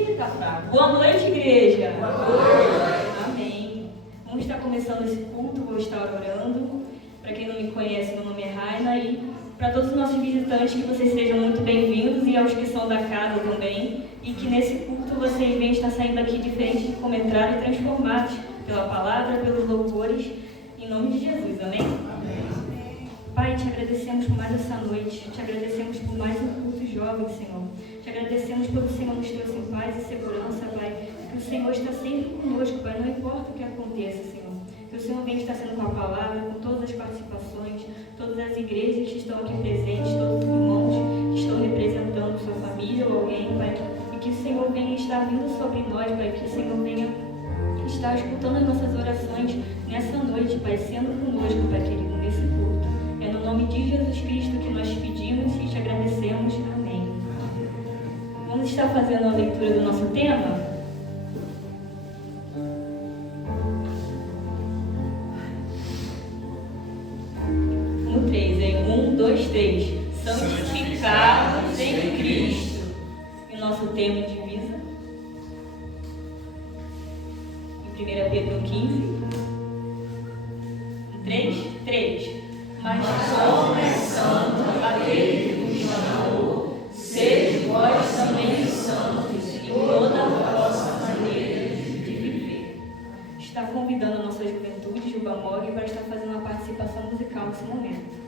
Ih, tá fraco. Boa noite, igreja. Boa noite. Amém. Vamos estar começando esse culto, vou estar orando. Para quem não me conhece, meu nome é Raina e para todos os nossos visitantes, que vocês sejam muito bem-vindos e aos que são da casa também. E que nesse culto vocês venham estar saindo daqui diferentes de como entraram e transformados pela palavra, pelos louvores, em nome de Jesus. Amém? Amém. Pai, te agradecemos por mais essa noite, te agradecemos por mais um culto jovem, Senhor. Te agradecemos pelo Senhor nos trouxe em paz e segurança, Pai, que o Senhor está sempre conosco, Pai, não importa o que aconteça, Senhor. Que o Senhor venha estar sendo com a palavra, com todas as participações, todas as igrejas que estão aqui presentes, todos os irmãos que estão representando sua família ou alguém, Pai, e que o Senhor venha estar vindo sobre nós, Pai, que o Senhor venha estar escutando as nossas orações nessa noite, Pai, sendo conosco, Pai querido, nesse culto. É no nome de Jesus Cristo que nós pedimos e te agradecemos. Amém. Vamos estar fazendo a leitura do nosso tema? No 3, em 1, 2, 3. Santificados em Cristo. E o nosso tema em divisa? Em 1 Pedro 15. 3. Mas como é santo aquele que vos chamou, sede vós também santos em toda a vossa maneira de viver. Está convidando a nossa juventude, Juba Mog, para estar fazendo uma participação musical nesse momento.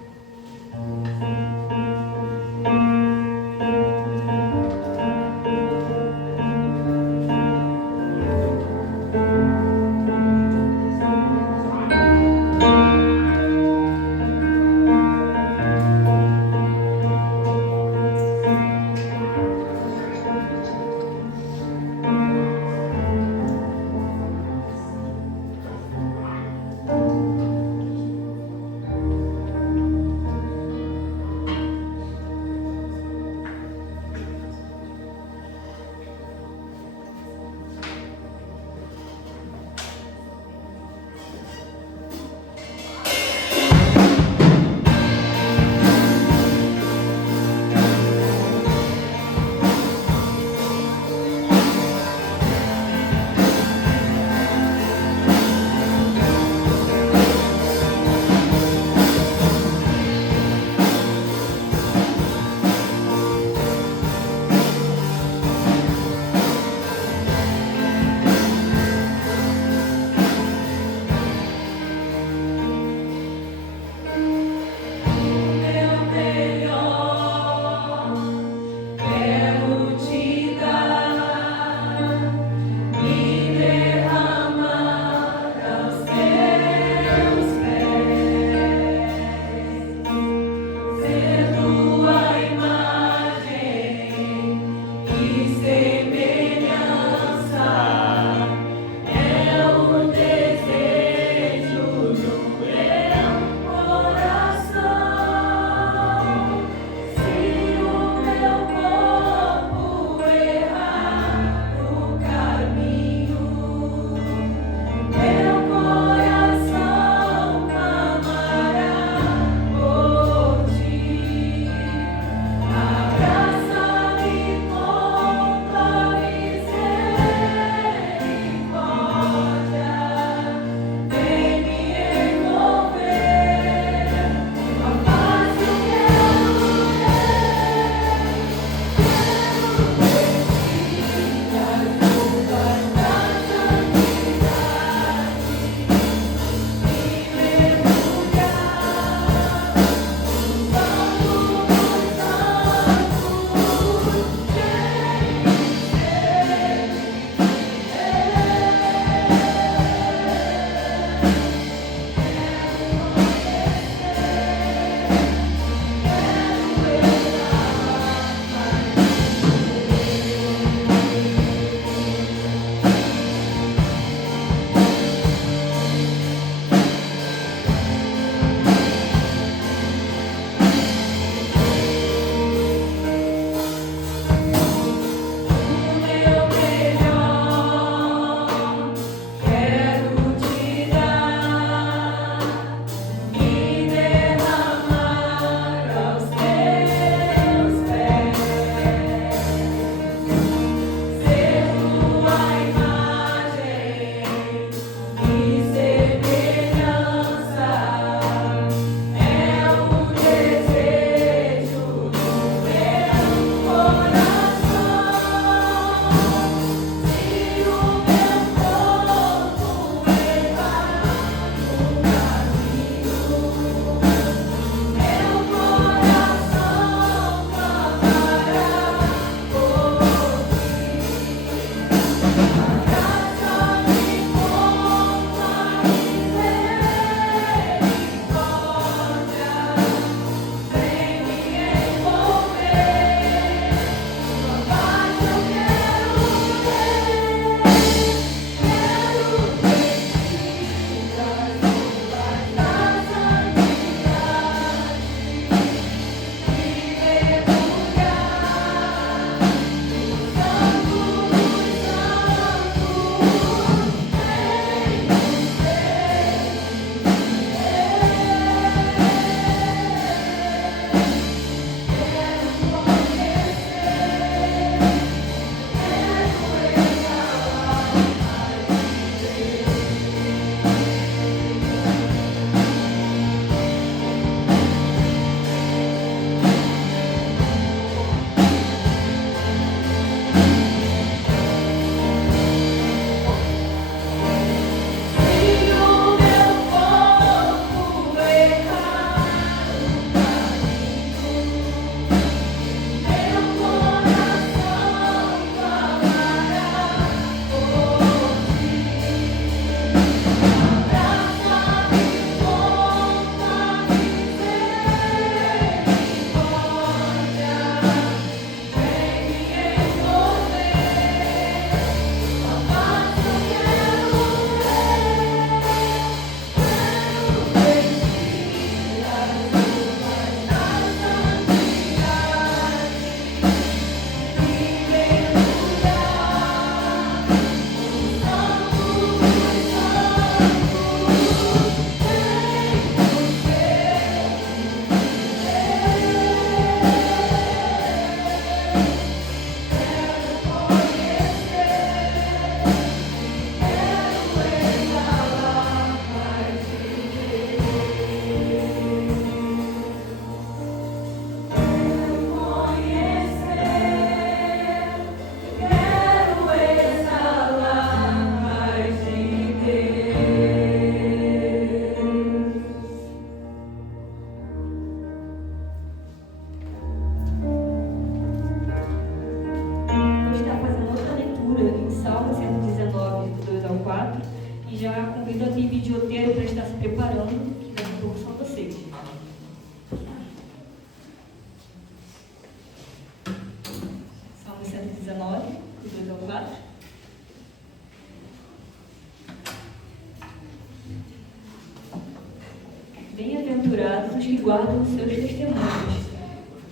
Bem-aventurados os que guardam os seus testemunhos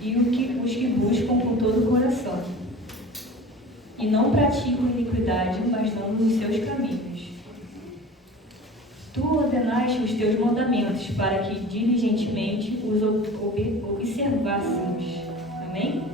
e os que buscam com todo o coração, e não praticam iniquidade, mas andam nos seus caminhos. Tu ordenaste os teus mandamentos para que diligentemente os observássemos. Amém?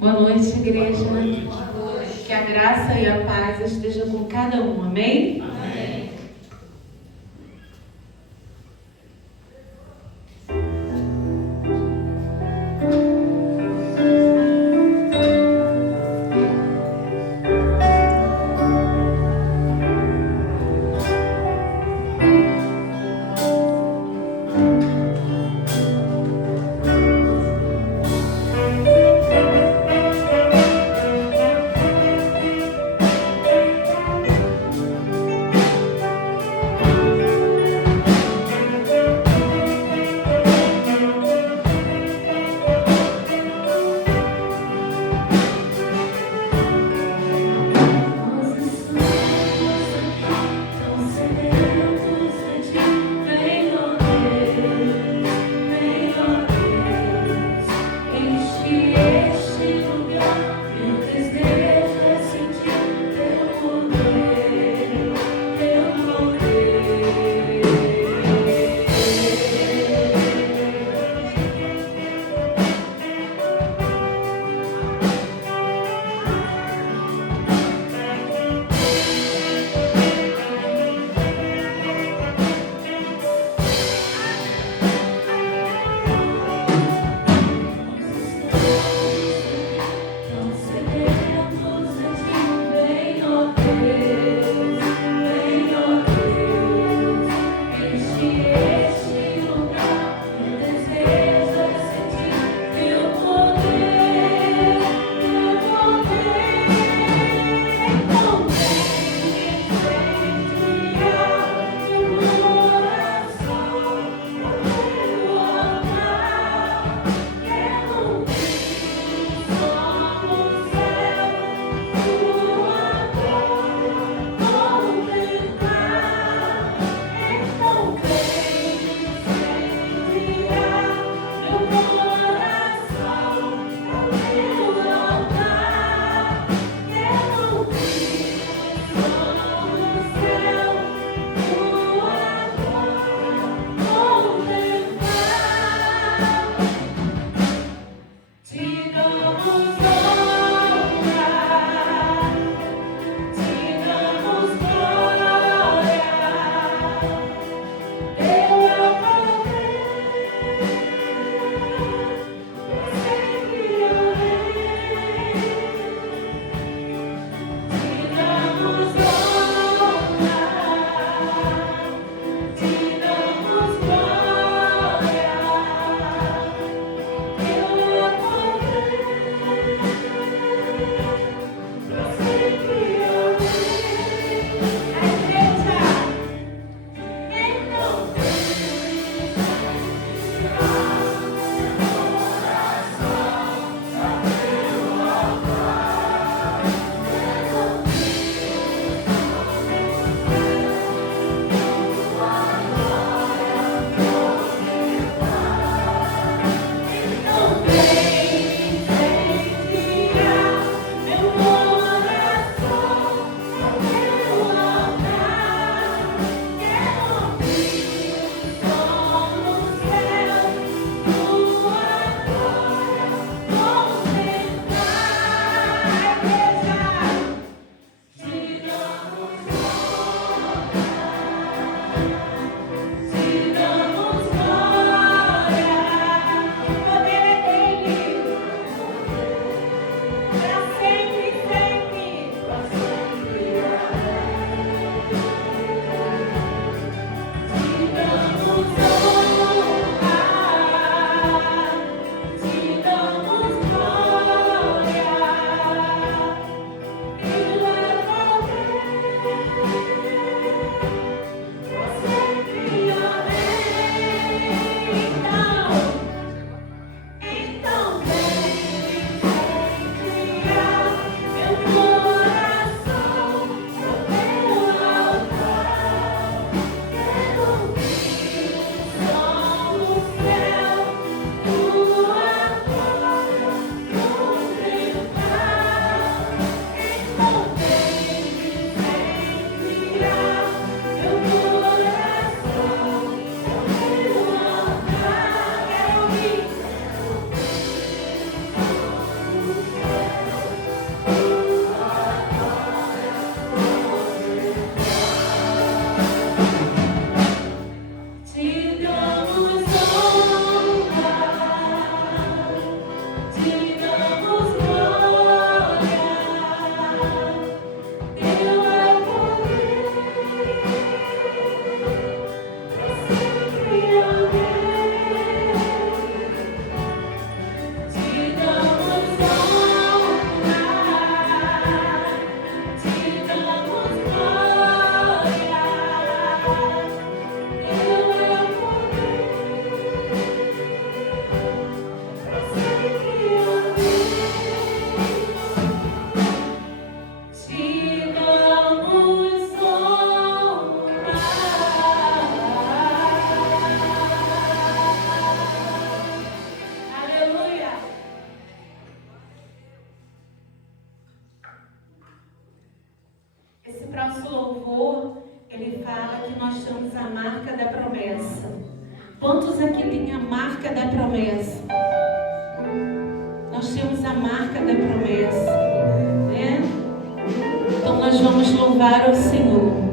Boa noite, igreja. Que a graça e a paz esteja com cada um. Amém? Amém. Amém. promessa? Quantos aqui têm a marca da promessa? Nós temos a marca da promessa, né? Então nós vamos louvar ao Senhor.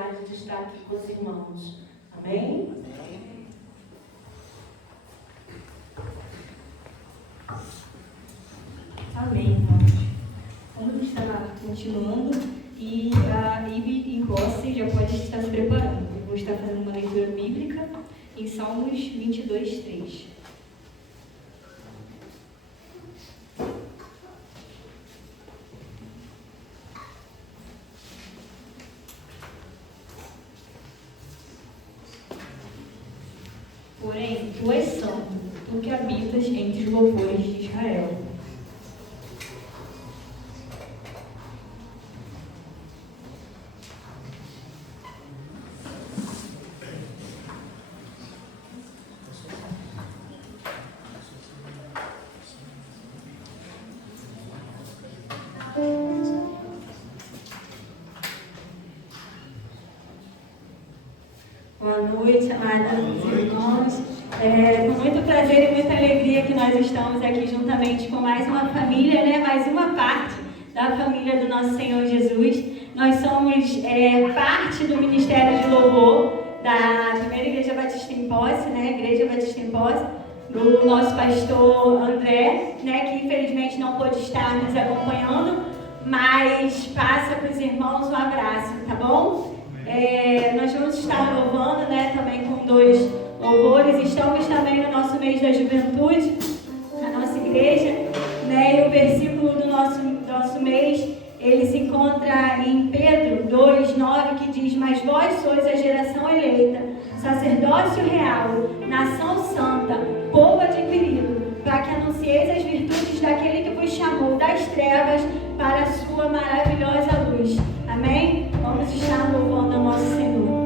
oportunidade de estar aqui com os irmãos. Amém? Amém, irmãos. Vamos estar continuando e a Ibe em posse já pode estar se preparando. Eu vou estar fazendo uma leitura bíblica em Salmos 22, 3. Porém, tu és santo, tu que habitas entre os louvores de Israel. Boa noite, amados irmãos. Com muito prazer e muita alegria que nós estamos aqui juntamente com mais uma família, né? Mais uma parte da família do nosso Senhor Jesus. Nós somos parte do Ministério de Louvor da Primeira Igreja Batista em Posse, né? Igreja Batista em Posse, do nosso pastor André, né? Que infelizmente não pôde estar nos acompanhando, mas passa para os irmãos um abraço, tá bom? Nós vamos estar louvando, né, também com 2 louvores. Estamos também no nosso mês da juventude, na nossa igreja, né, e o versículo do nosso mês, ele se encontra em Pedro 2:9, que diz: mas vós sois a geração eleita, sacerdócio real, nação santa, povo adquirido, para que anuncieis as virtudes daquele que vos chamou das trevas para a sua maravilhosa luz. Amém? Vamos estar louvando ao nosso Senhor.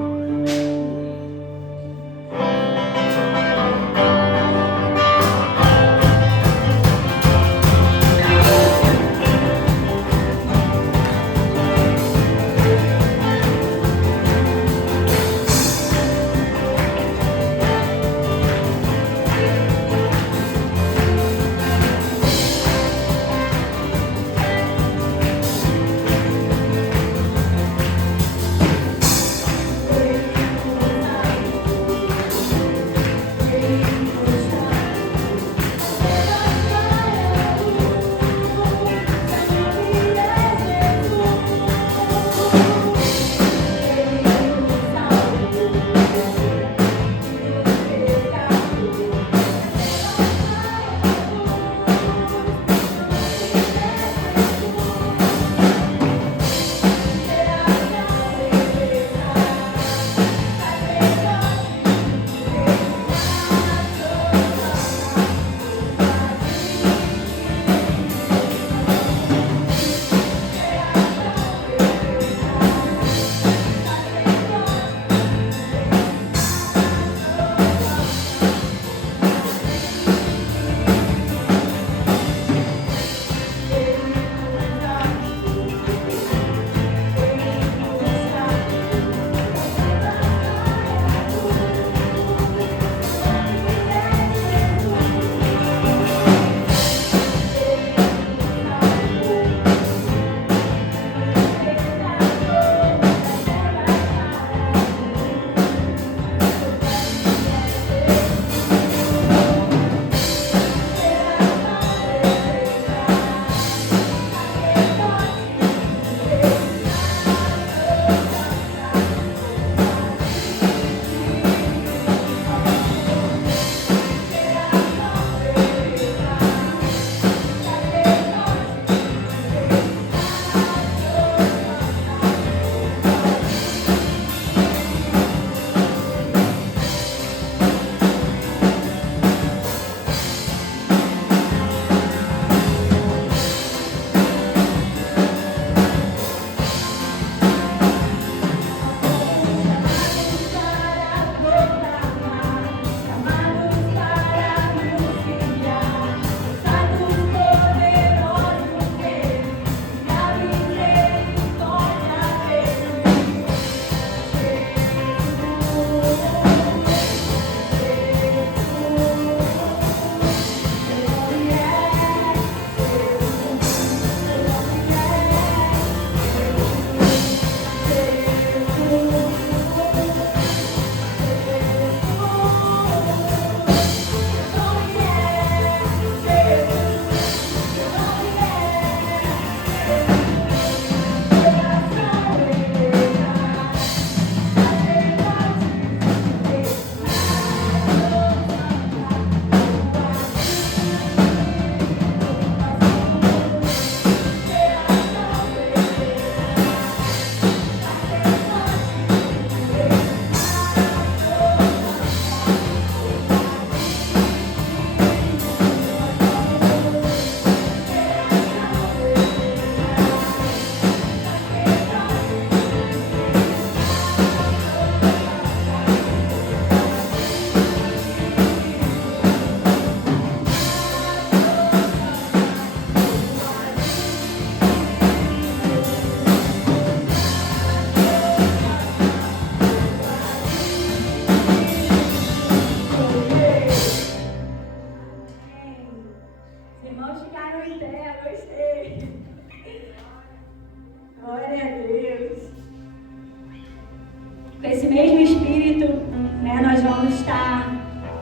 estar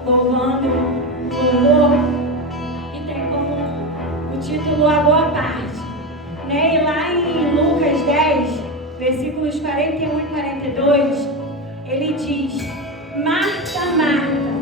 louvando o louvor e tem como o título A Boa Parte, né? E lá em Lucas 10, versículos 41 e 42, ele diz: Marta, Marta,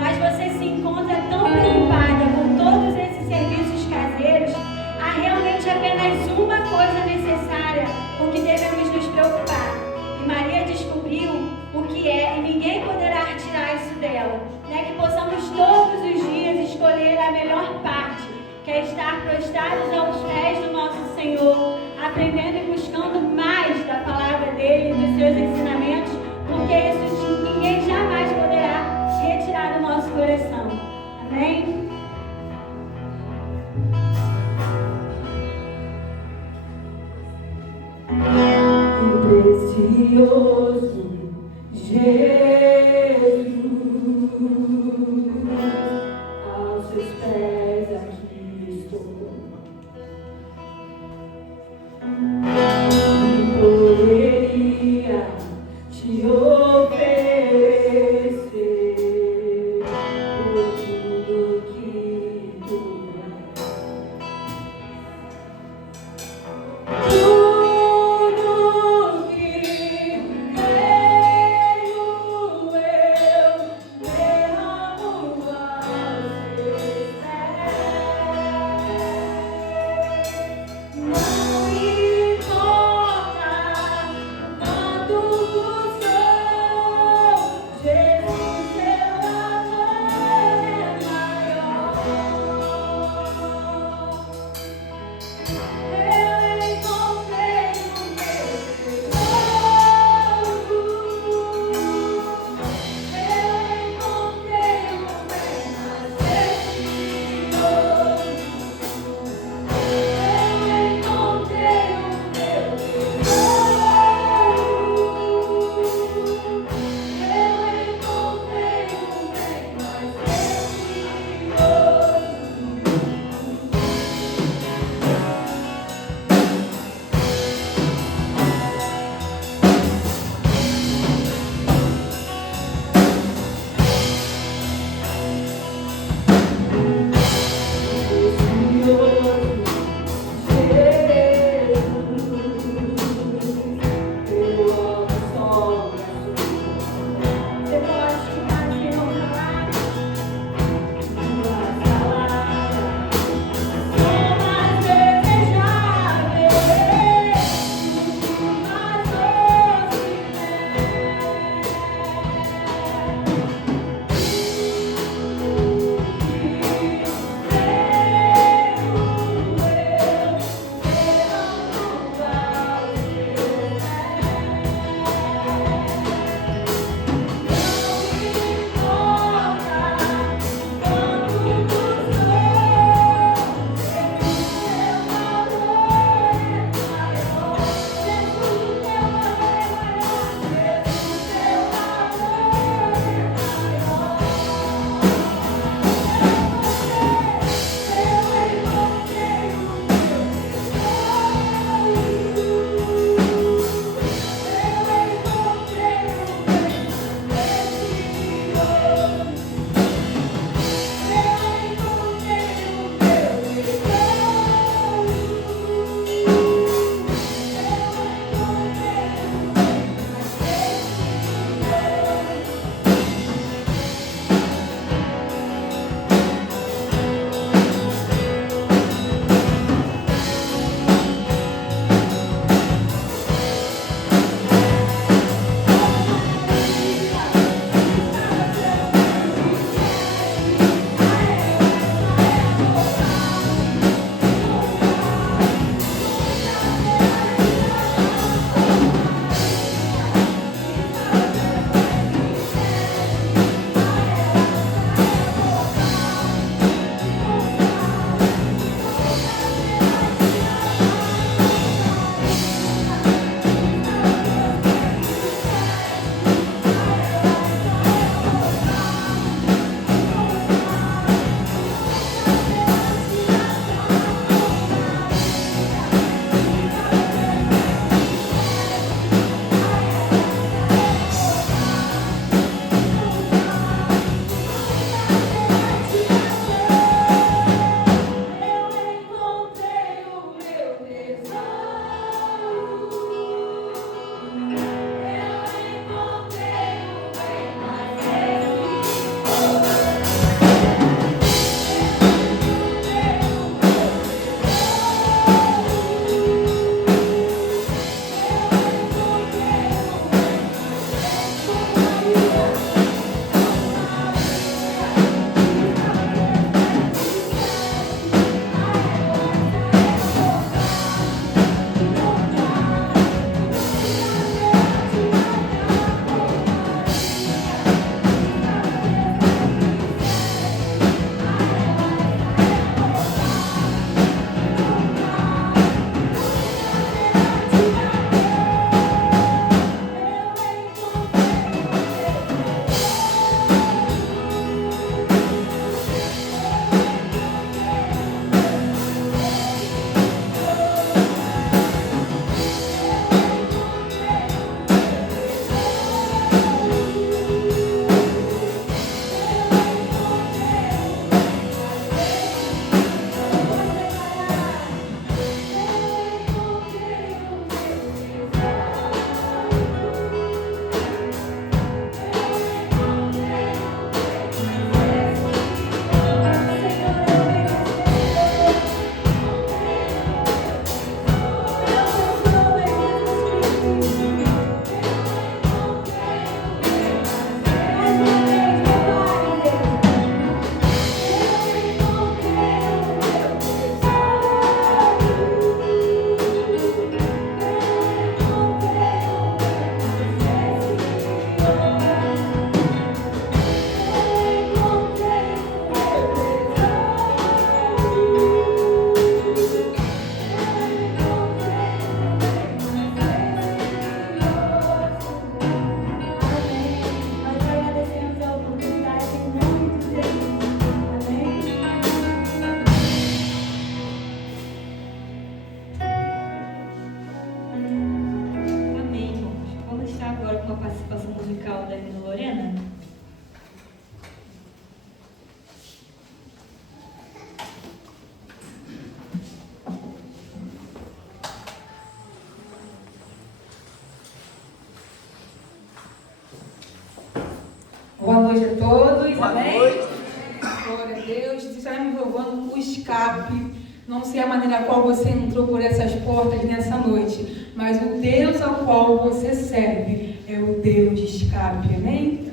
mas você se encontra tão preocupada com todos esses serviços caseiros, há realmente apenas uma coisa necessária com que devemos nos preocupar. E Maria descobriu o que é e ninguém poderá tirar isso dela, né? Que possamos todos os dias escolher a melhor parte, que é estar prostrados aos pés do nosso Senhor, aprendendo e buscando mais da palavra dele e dos seus ensinamentos, porque isso ninguém jamais poderá retirar do nosso coração. Amém? Precioso Jesus, aos seus pés aqui estou, e por ele todos. Boa Amém? noite. Glória a Deus. Estaremos louvando o escape. Não sei a maneira qual você entrou por essas portas nessa noite, mas o Deus ao qual você serve é o Deus de escape. Amém?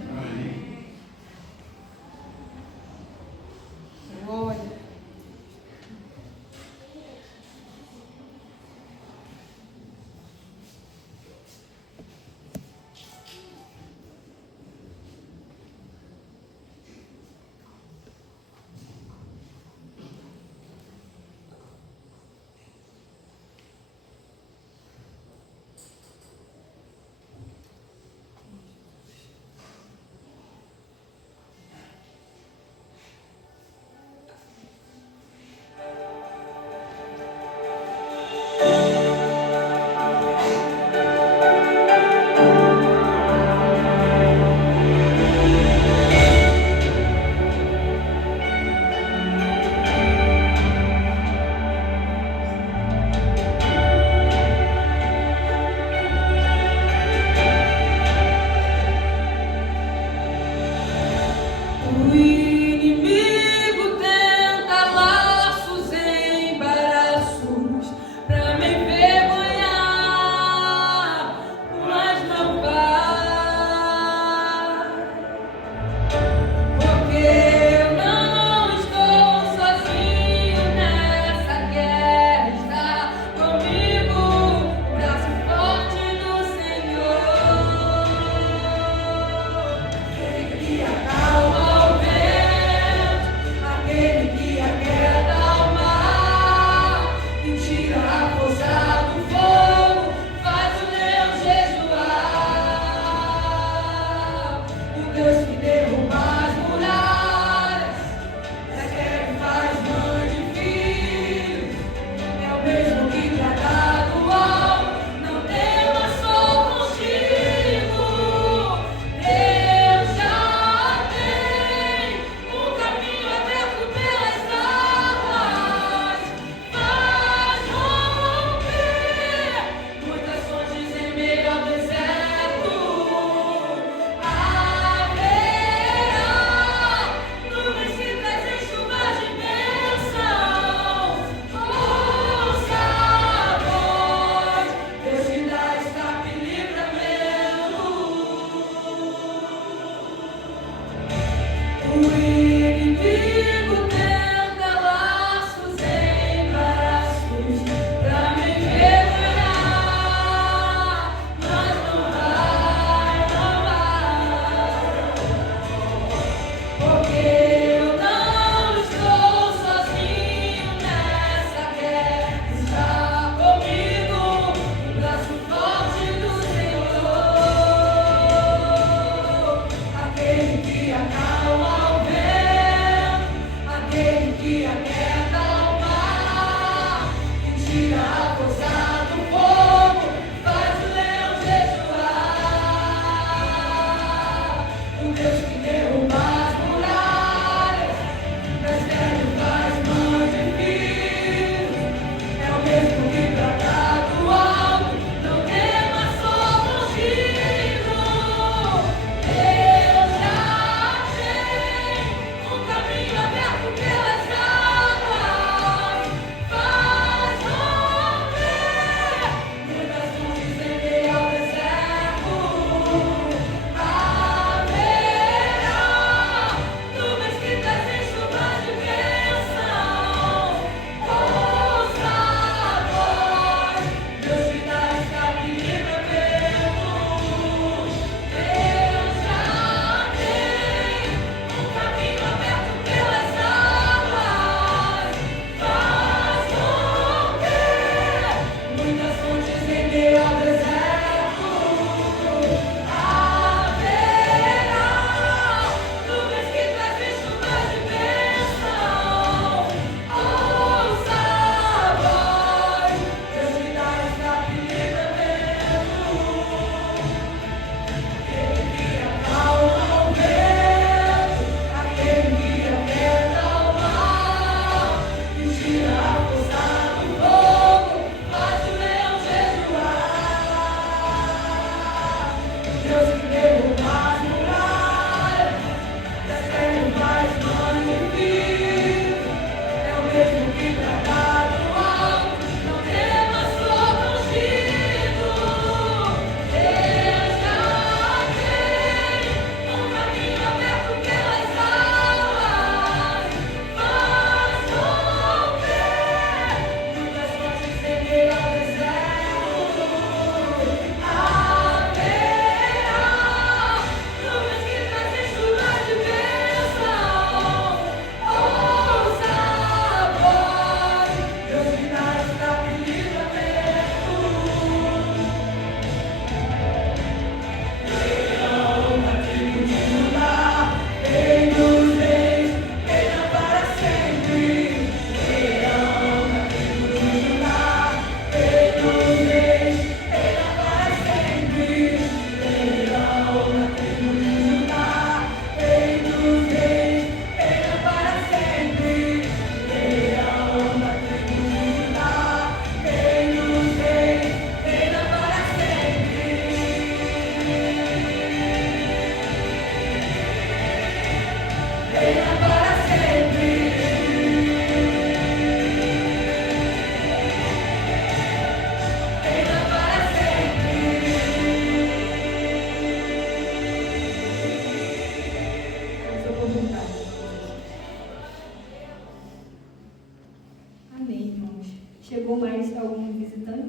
Glória.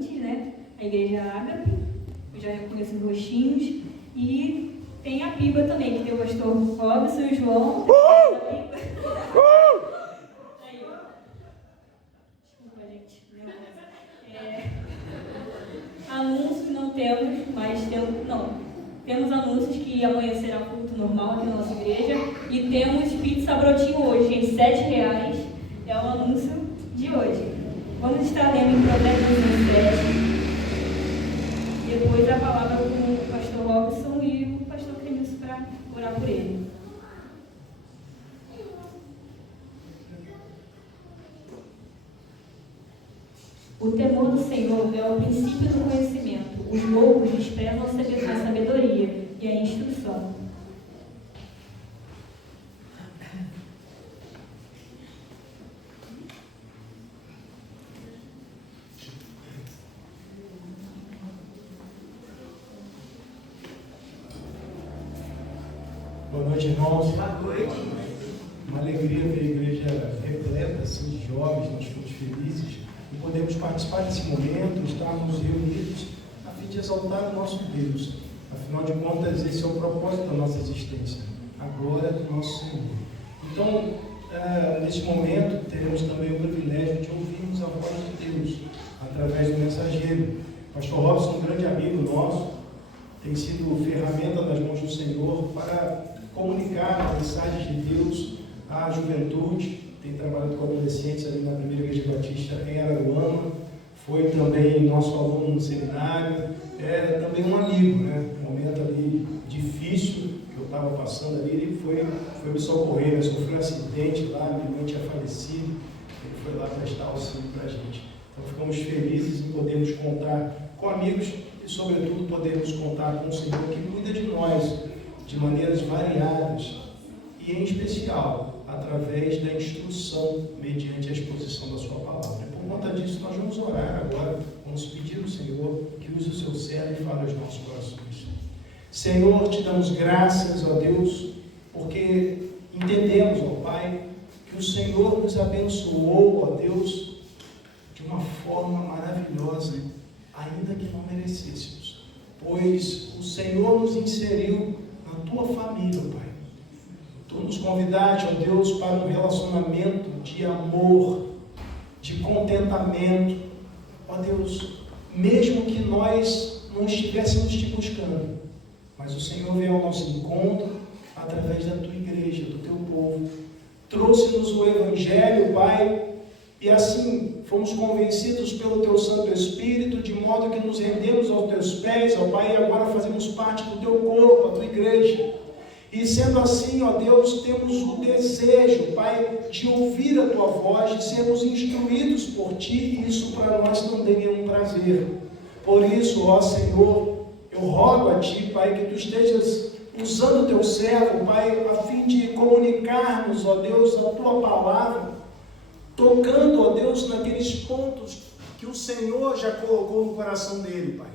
antes, né? A igreja Ágape, eu já reconheço os rostinhos. E tem a Piba também, que tem o pastor Robson e o João. Aí, ó. Desculpa, gente. Anúncios não temos, mas temos anúncios que amanhã será culto normal aqui na nossa igreja. E temos pizza brotinho hoje, em R$7. É o anúncio de hoje. Vamos estar lendo em Provérbios 17. Depois a palavra com o pastor Robson e o pastor Clemilson para orar por ele. O temor do Senhor é o princípio do conhecimento. Os loucos desprezam a sabedoria e a instrução. Boa noite, irmãos. Boa noite. Uma alegria ver a igreja repleta assim, de jovens, nós ficamos felizes e podemos participar desse momento, estarmos reunidos a fim de exaltar o nosso Deus. Afinal de contas, esse é o propósito da nossa existência, a glória do nosso Senhor. Então, neste momento, teremos também o privilégio de ouvirmos a voz de Deus através do mensageiro. Pastor Robson, um grande amigo nosso, tem sido ferramenta das mãos do Senhor para comunicar a mensagem de Deus à juventude. Tem trabalhado com adolescentes ali na Primeira Igreja Batista em Araruama. Foi também nosso aluno no seminário. É também um amigo, né? Um momento ali difícil que eu estava passando ali, ele foi me socorrer, né? Sofreu um acidente lá, minha mãe tinha falecido. Ele foi lá prestar auxílio para a gente. Então ficamos felizes em podermos contar com amigos e, sobretudo, podermos contar com o Senhor que cuida de nós de maneiras variadas e, em especial, através da instrução mediante a exposição da sua palavra. E, por conta disso, nós vamos orar agora, vamos pedir ao Senhor que use o seu servo e fale aos nossos corações. Senhor, te damos graças, ó Deus, porque entendemos, ó Pai, que o Senhor nos abençoou, ó Deus, de uma forma maravilhosa, ainda que não merecêssemos, pois o Senhor nos inseriu na tua família, Pai. Tu nos convidaste, ó Deus, para um relacionamento de amor, de contentamento, ó Deus, mesmo que nós não estivéssemos te buscando, mas o Senhor veio ao nosso encontro através da tua igreja, do teu povo, trouxe-nos o Evangelho, Pai, e assim fomos convencidos pelo Teu Santo Espírito, de modo que nos rendemos aos Teus pés, ó Pai, e agora fazemos parte do Teu corpo, a Tua igreja. E sendo assim, ó Deus, temos o desejo, Pai, de ouvir a Tua voz, de sermos instruídos por Ti, e isso para nós também é um prazer. Por isso, ó Senhor, eu rogo a Ti, Pai, que Tu estejas usando o Teu servo, Pai, a fim de comunicarmos, ó Deus, a Tua palavra, tocando, ó Deus, naqueles pontos que o Senhor já colocou no coração dele, Pai.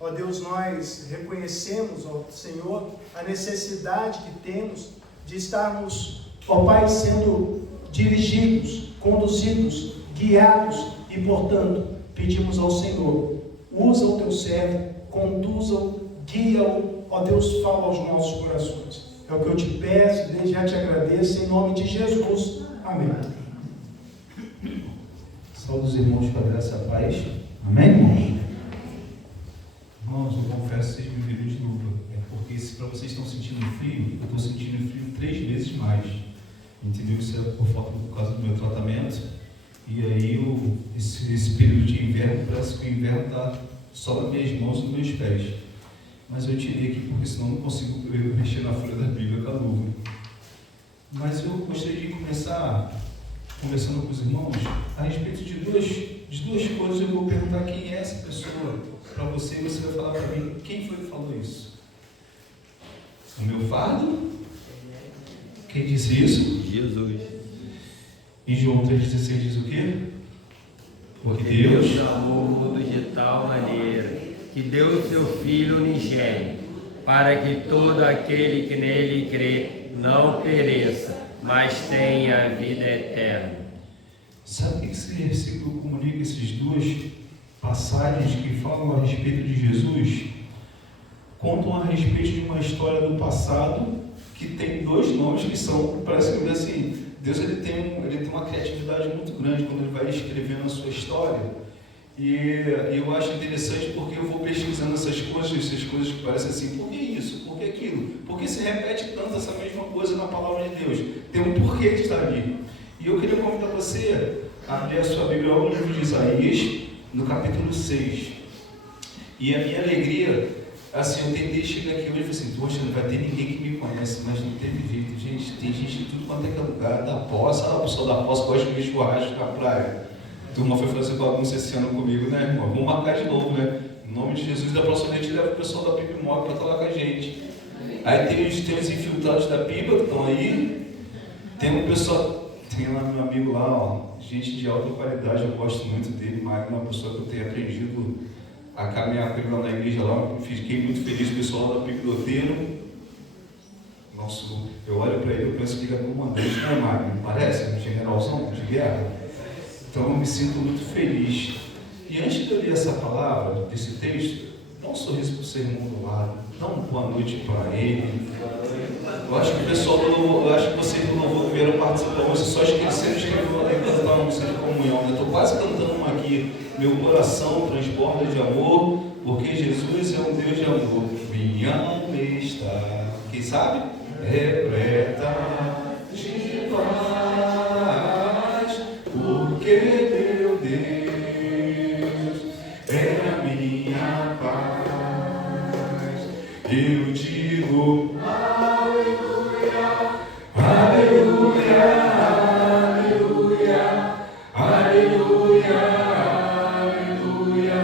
Ó Deus, nós reconhecemos, ó Senhor, a necessidade que temos de estarmos, ó Pai, sendo dirigidos, conduzidos, guiados e, portanto, pedimos ao Senhor, usa o Teu servo, conduza-o, guia-o, ó Deus, fala aos nossos corações. É o que eu te peço, desde já te agradeço, em nome de Jesus. Amém. Saúde os irmãos com a graça e a paz. Amém, irmãos? Irmãos, eu confesso que vocês me viram de luva. É porque se para vocês estão sentindo frio, eu estou sentindo frio 3 vezes mais. Entendeu? Isso é por causa do meu tratamento. E aí esse período de inverno, parece que o inverno está só nas minhas mãos e nos meus pés. Mas eu tirei aqui porque senão não consigo mexer na folha da Bíblia com a luva. Mas eu gostaria de começar conversando com os irmãos a respeito de duas coisas. Eu vou perguntar quem é essa pessoa para você e você vai falar para mim quem foi que falou isso. O meu fardo? Quem disse isso? Jesus. Em João 3,16 diz o quê? Porque Deus amou o mundo de tal maneira que deu o seu Filho unigênito, para que todo aquele que nele crê não pereça, mas tenha a vida eterna. Sabe o que esse versículo comunica, esses passagens que falam a respeito de Jesus contam a respeito de uma história do passado que tem dois nomes que são, parece que assim, Deus ele tem uma criatividade muito grande quando ele vai escrevendo a sua história. E eu acho interessante porque eu vou pesquisando essas coisas que parecem assim, por que isso? Por que aquilo? Por que se repete tanto essa mesma coisa na palavra de Deus? Tem um porquê de estar ali. E eu queria convidar você a abrir a sua Bíblia ao livro de Isaías, no capítulo 6. E a minha alegria, assim, eu tentei chegar aqui hoje e falei assim, poxa, não vai ter ninguém que me conhece, mas não teve jeito, gente. Tem gente de tudo quanto é lugar, da Poça, o pessoal da Poça gosta de ver churrasco na praia. A turma foi fazer bagunça esse ano comigo, né, irmão? Vamos marcar de novo, né? Em nome de Jesus, da próxima vez a gente leva o pessoal da PIB Mob para estar lá com a gente. Aí tem os infiltrados da PIB que estão aí. Tem um pessoal, tem lá meu amigo lá, ó, gente de alta qualidade, eu gosto muito dele, Magno, uma pessoa que eu tenho aprendido a caminhar com ele lá na igreja lá. Fiquei muito feliz, o pessoal lá da PIB do Oteiro. Nossa, eu olho para ele, eu penso que ele é comandante, né, Magno? Parece um generalzão de guerra. Então eu me sinto muito feliz. E antes de eu ler essa palavra, desse texto, dá um sorriso para o seu irmão do lado, dá uma boa noite para ele. Eu acho que o pessoal eu acho que vocês do louvor vieram participar, mas só esqueceram de cantar uma música de comunhão. Eu estou quase cantando uma aqui. Meu coração transborda de amor, porque Jesus é um Deus de amor. Minha alma está, quem sabe? Repleta de paz, porque meu Deus é a minha paz. Eu digo aleluia, aleluia, aleluia, aleluia, aleluia,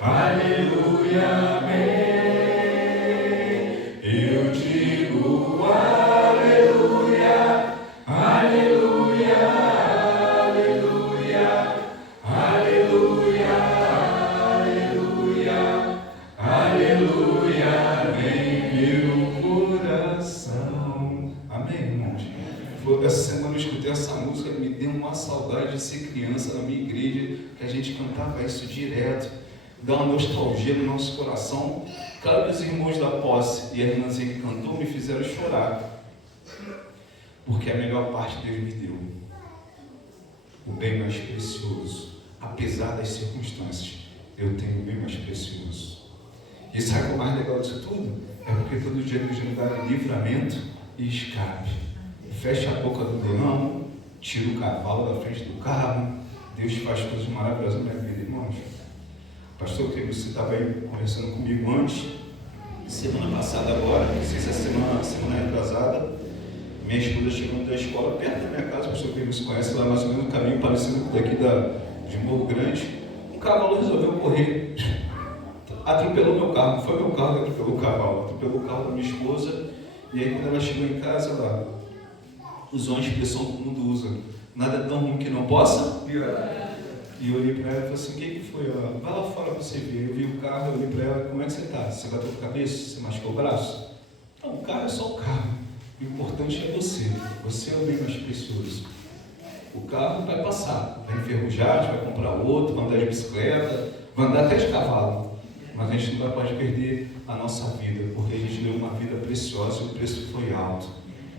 aleluia, amém. Eu digo aleluia, aleluia, aleluia, aleluia, aleluia, aleluia, amém, meu coração. Amém, irmãos? Essa semana eu escutei essa música e me deu uma saudade de ser criança na minha igreja, que a gente cantava isso direto, dá uma nostalgia no nosso coração. Claro que os irmãos da Posse e a irmãzinha que cantou me fizeram chorar, porque a melhor parte Deus me deu, o bem mais precioso. Apesar das circunstâncias, eu tenho o bem mais precioso. E sabe o mais legal disso tudo? É porque todo dia Deus me dá livramento e escape. Fecha a boca do leão, tira o cavalo da frente do carro. Deus faz coisas maravilhosas na minha vida, irmãos. Pastor, que você estava aí conversando comigo antes, semana passada agora, não sei se é semana retrasada, minha esposa chegando da escola perto da minha casa, pastor, que você conhece lá mais ou menos um caminho parecido com daqui de Morro Grande. Um cavalo resolveu correr, atropelou meu carro. Não foi meu carro que atropelou o cavalo, atropelou o carro da minha esposa. E aí quando ela chegou em casa, ela usou uma expressão que todo mundo usa: nada tão ruim que não possa piorar. E eu olhei para ela e falei assim: o que foi? Ela: vai lá fora para você ver. Eu vi o carro, eu olhei para ela: como é que você está? Você bateu a cabeça? Você machucou o braço? Não, o carro é só o carro. O importante é você. Você é o bem mais precioso. O carro vai passar, vai enferrujar, a gente vai comprar outro, vai andar de bicicleta, vai andar até de cavalo. Mas a gente não pode perder a nossa vida, porque a gente deu uma vida preciosa e o preço foi alto.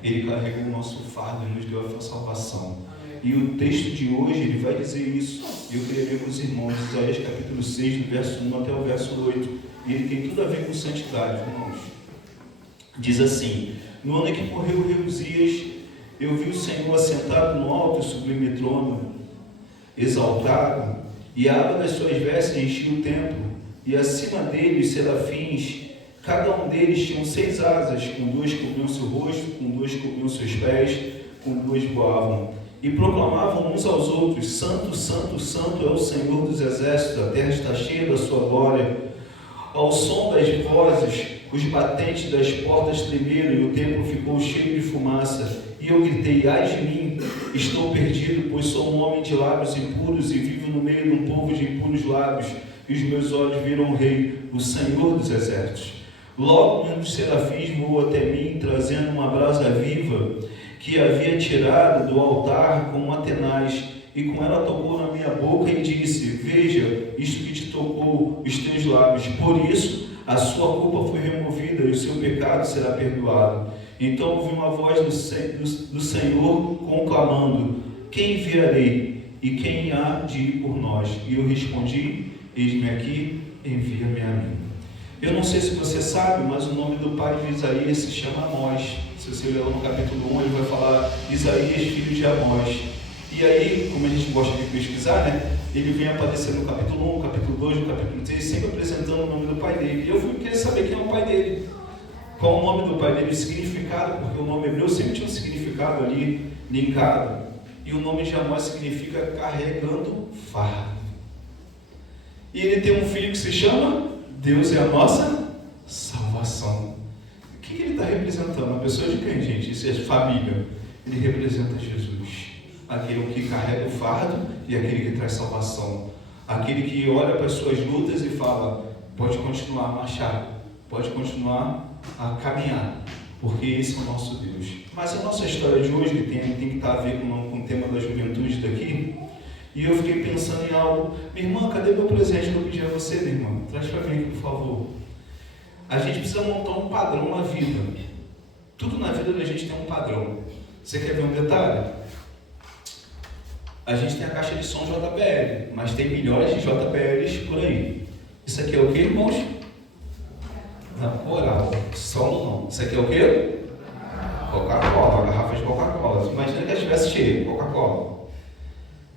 Ele carregou o nosso fardo e nos deu a salvação. E o texto de hoje, ele vai dizer isso. Eu queria ler com os irmãos, Isaías capítulo 6, do verso 1 até o verso 8. E ele tem tudo a ver com santidade, irmãos. Diz assim: no ano em que morreu o rei Uzias, eu vi o Senhor assentado no alto e sublime trono, exaltado, e a aba das suas vestes enchia o templo, e acima dele os serafins, cada um deles tinha 6 asas, com 2 cobriam seu rosto, com 2 cobriam seus pés, com 2 voavam, e proclamavam uns aos outros: Santo, Santo, Santo é o Senhor dos exércitos, a terra está cheia da sua glória. Ao som das vozes, os batentes das portas tremeram e o templo ficou cheio de fumaça. E eu gritei: ai de mim, estou perdido, pois sou um homem de lábios impuros e vivo no meio de um povo de impuros lábios. E os meus olhos viram o Rei, o Senhor dos exércitos. Logo um dos serafins voou até mim, trazendo uma brasa viva que havia tirado do altar com uma tenaz, e com ela tocou na minha boca e disse: veja, isto que te tocou os teus lábios, por isso a sua culpa foi removida e o seu pecado será perdoado. Então ouvi uma voz do Senhor conclamando: quem enviarei e quem há de ir por nós? E eu respondi: eis-me aqui, envia-me a mim. Eu não sei se você sabe, mas o nome do pai de Isaías se chama Amós. Se você ler no capítulo 1, ele vai falar Isaías, filho de Amós. E aí, como a gente gosta de pesquisar, né? Ele vem aparecer no capítulo 1, capítulo 2, no capítulo 3, sempre apresentando o nome do pai dele. E eu fui querer saber quem é o pai dele. Qual o nome do pai dele, o significado, porque o nome hebreu sempre tinha um significado ali linkado. E o nome de Amós significa carregando fardo. E ele tem um filho que se chama Deus é a nossa salvação. O que ele está representando? A pessoa de quem, gente? Isso é família. Ele representa Jesus, aquele que carrega o fardo e aquele que traz salvação, aquele que olha para as suas lutas e fala: pode continuar a marchar, pode continuar a caminhar, porque esse é o nosso Deus. Mas a nossa história de hoje tem que estar a ver com o tema da juventude daqui. E eu fiquei pensando em algo. Minha irmã, cadê meu presente que eu pedi a você, minha irmã? Traz para mim aqui, por favor. A gente precisa montar um padrão na vida. Tudo na vida da gente tem um padrão. Você quer ver um detalhe? A gente tem a caixa de som JBL, mas tem milhões de JBLs por aí. Isso aqui é o que, irmãos? Não, coral. Solo não. Isso aqui é o que? Coca-Cola, garrafa de Coca-Cola. Imagina que ela estivesse cheia, Coca-Cola.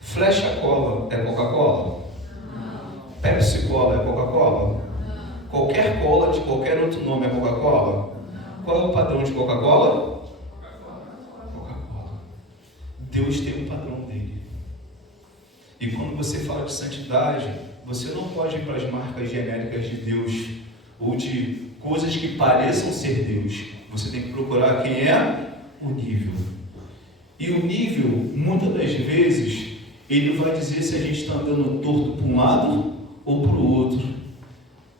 Flecha Cola é Coca-Cola? Pepsi Cola é Coca-Cola? Qualquer cola de qualquer outro nome é Coca-Cola? Qual é o padrão de Coca-Cola? Coca-Cola. Deus tem um padrão dele. E quando você fala de santidade, você não pode ir para as marcas genéricas de Deus ou de coisas que pareçam ser Deus. Você tem que procurar quem é o nível. E o nível, muitas das vezes, ele vai dizer se a gente está andando torto para um lado ou para o outro.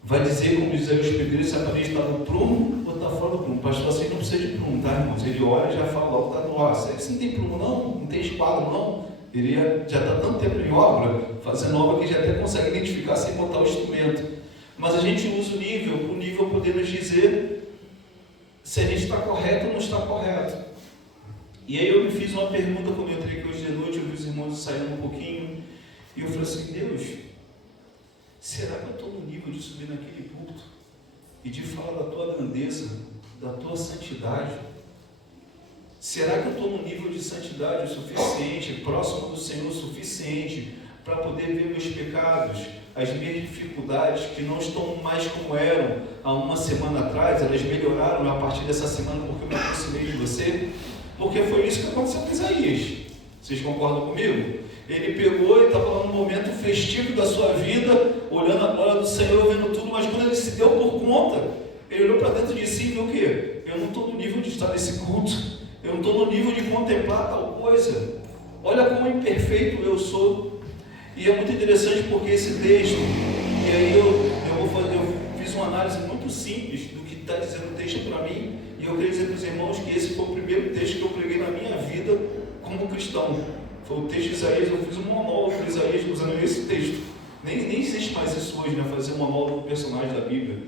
Vai dizer, como diz aí os pedreiros, se a parede está no prumo ou está fora do prumo. O pastor assim não precisa de prumo, tá, irmãos? Ele olha e já fala logo, está no ar. Se não tem prumo não tem esquadro não, ele já está tanto tempo em obra, fazendo obra que já até consegue identificar sem botar o instrumento. Mas a gente usa o nível para o nível poder nos dizer se a gente está correto ou não está correto. E aí eu me fiz uma pergunta quando eu entrei aqui hoje de noite, eu vi os irmãos saindo um pouquinho, e eu falei assim: Deus, será que eu estou no nível de subir naquele púlpito e de falar da tua grandeza, da tua santidade? Será que eu estou no nível de santidade o suficiente, próximo do Senhor o suficiente, para poder ver meus pecados, as minhas dificuldades, que não estão mais como eram há uma semana atrás, elas melhoraram a partir dessa semana porque eu me aproximei de você? Porque foi isso que aconteceu com Isaías. Vocês concordam comigo? Ele pegou e estava lá no momento festivo da sua vida, olhando a glória do Senhor, vendo tudo, mas quando ele se deu por conta, ele olhou para dentro de si e viu o quê? Eu não estou no nível de estar nesse culto, eu não estou no nível de contemplar tal coisa. Olha como imperfeito eu sou. E é muito interessante porque esse texto, e aí eu fiz uma análise muito simples do que está dizendo o texto para mim, e eu queria dizer para os irmãos que esse foi o primeiro texto que eu preguei na minha vida como cristão. Foi o texto de Isaías. Eu fiz um monólogo de Isaías usando esse texto. Nem existe mais isso hoje, né? Fazer um monólogo do personagem da Bíblia.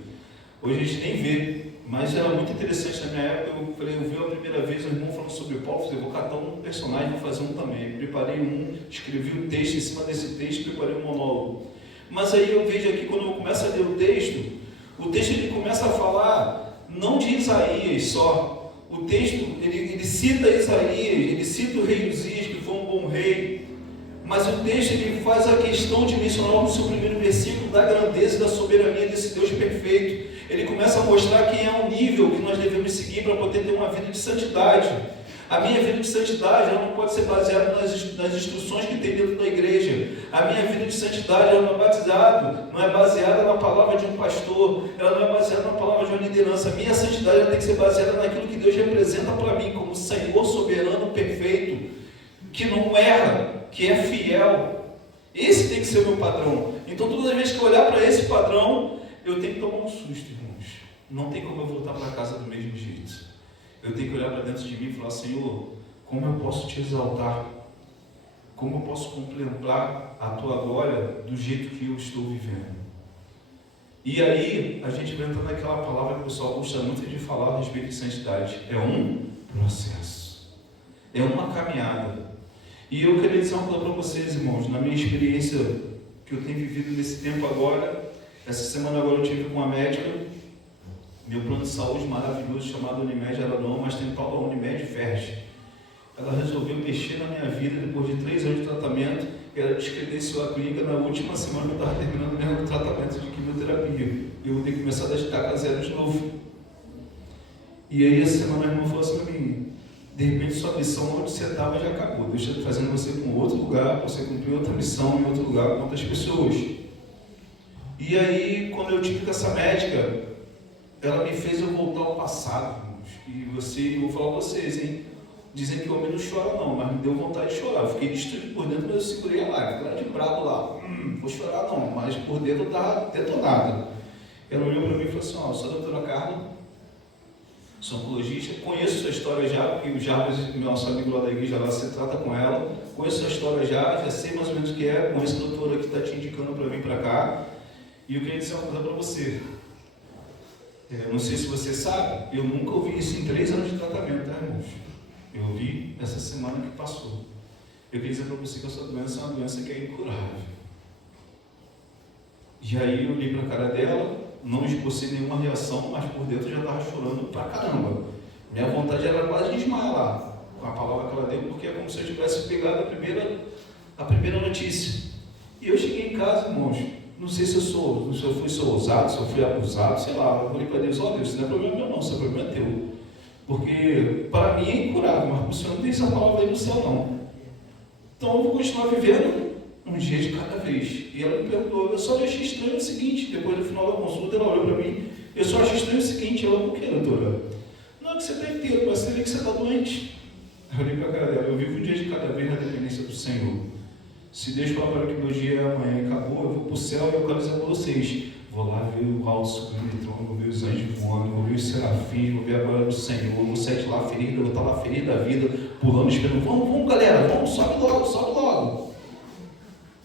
Hoje a gente nem vê, mas era muito interessante na minha época. Eu falei, eu vi a primeira vez um irmão falando sobre Paulo, eu falei, vou catar um personagem, vou fazer um também. Eu preparei um, escrevi um texto em cima desse texto, preparei um monólogo. Mas aí eu vejo aqui, quando eu começo a ler o texto ele começa a falar não de Isaías só. O texto, ele cita Isaías, ele cita o rei Uzias, que foi um bom rei, mas o texto ele faz a questão de mencionar no seu primeiro versículo da grandeza e da soberania desse Deus perfeito. Ele começa a mostrar quem é o nível que nós devemos seguir para poder ter uma vida de santidade. A minha vida de santidade ela não pode ser baseada nas instruções que tem dentro da igreja. A minha vida de santidade ela não é baseada na palavra de um pastor, ela não é baseada na palavra de uma liderança. A minha santidade ela tem que ser baseada naquilo que Deus representa para mim como Senhor soberano, perfeito, que não erra, que é fiel. Esse tem que ser o meu padrão. Então toda vez que eu olhar para esse padrão, eu tenho que tomar um susto, irmãos. Não tem como eu voltar para casa do mesmo jeito. Eu tenho que olhar para dentro de mim e falar, Senhor, como eu posso te exaltar? Como eu posso contemplar a tua glória do jeito que eu estou vivendo? E aí, a gente vai entrar naquela palavra que o pessoal gosta muito de falar a respeito de santidade. É um processo. É uma caminhada. E eu queria dizer uma coisa para vocês, irmãos, na minha experiência que eu tenho vivido nesse tempo agora. Essa semana agora eu tive com uma médica, meu plano de saúde maravilhoso, chamado Unimed Aranão, mas tem tal da Unimed Verge. Ela resolveu mexer na minha vida depois de 3 anos de tratamento. Ela descredenciou a clínica na última semana que eu estava terminando meu tratamento de quimioterapia. Eu vou ter que começar a estacar zero de novo. E aí essa semana a irmã falou assim para mim: de repente sua missão onde você estava já acabou. Deus está fazendo você para um outro lugar, para você cumprir outra missão em outro lugar com outras pessoas. E aí, quando eu tive com essa médica, ela me fez eu voltar ao passado. E eu vou falar para vocês, hein? Dizem que o homem não chora não, mas me deu vontade de chorar. Eu fiquei destruído por dentro, mas eu segurei a lágrima. Fiquei de brado lá. Vou chorar não, mas por dentro eu estava detonado. Ela olhou para mim e falou assim: ó, sou a doutora Carla, sou oncologista, conheço sua história já, porque o Jarbas, nosso amigo lá da igreja, lá você trata com ela. Conheço sua história já sei mais ou menos o que é. Conheço a doutora que está te indicando para vir para cá. E eu queria dizer uma coisa para você. Eu não sei se você sabe, eu nunca ouvi isso em 3 anos de tratamento, tá, irmãos? Eu ouvi essa semana que passou. Eu queria dizer para você que essa doença é uma doença que é incurável. E aí eu olhei para a cara dela, não esbocei nenhuma reação, mas por dentro eu já estava chorando pra caramba. Minha vontade era quase desmaiar lá, com a palavra que ela deu, porque é como se eu tivesse pegado a primeira notícia. E eu cheguei em casa, irmãos, não sei se eu fui ousado, se eu fui abusado, sei lá. Eu falei para Deus: ó Deus, isso não é problema meu não, isso é problema teu. Porque para mim é incurável, mas para o Senhor não tem essa palavra aí no céu não. Então eu vou continuar vivendo um dia de cada vez. E ela me perguntou, eu só achei estranho o seguinte, depois do final da consulta ela olhou para mim, eu só achei estranho o seguinte, ela: por que, doutora? Não, é que você está inteiro, mas você vê que você está doente. Eu olhei para a cara dela: eu vivo um dia de cada vez na dependência do Senhor. Se Deus falar para que meu dia é amanhã e acabou, eu vou para o céu e eu quero dizer para vocês: vou lá ver o alto sublime trono, vou ver os anjos voando, vou ver os serafins, vou ver a glória do Senhor, vou sair de lá ferido, vou estar lá ferido da vida, pulando, esperando. Vamos galera, vamos, sobe logo.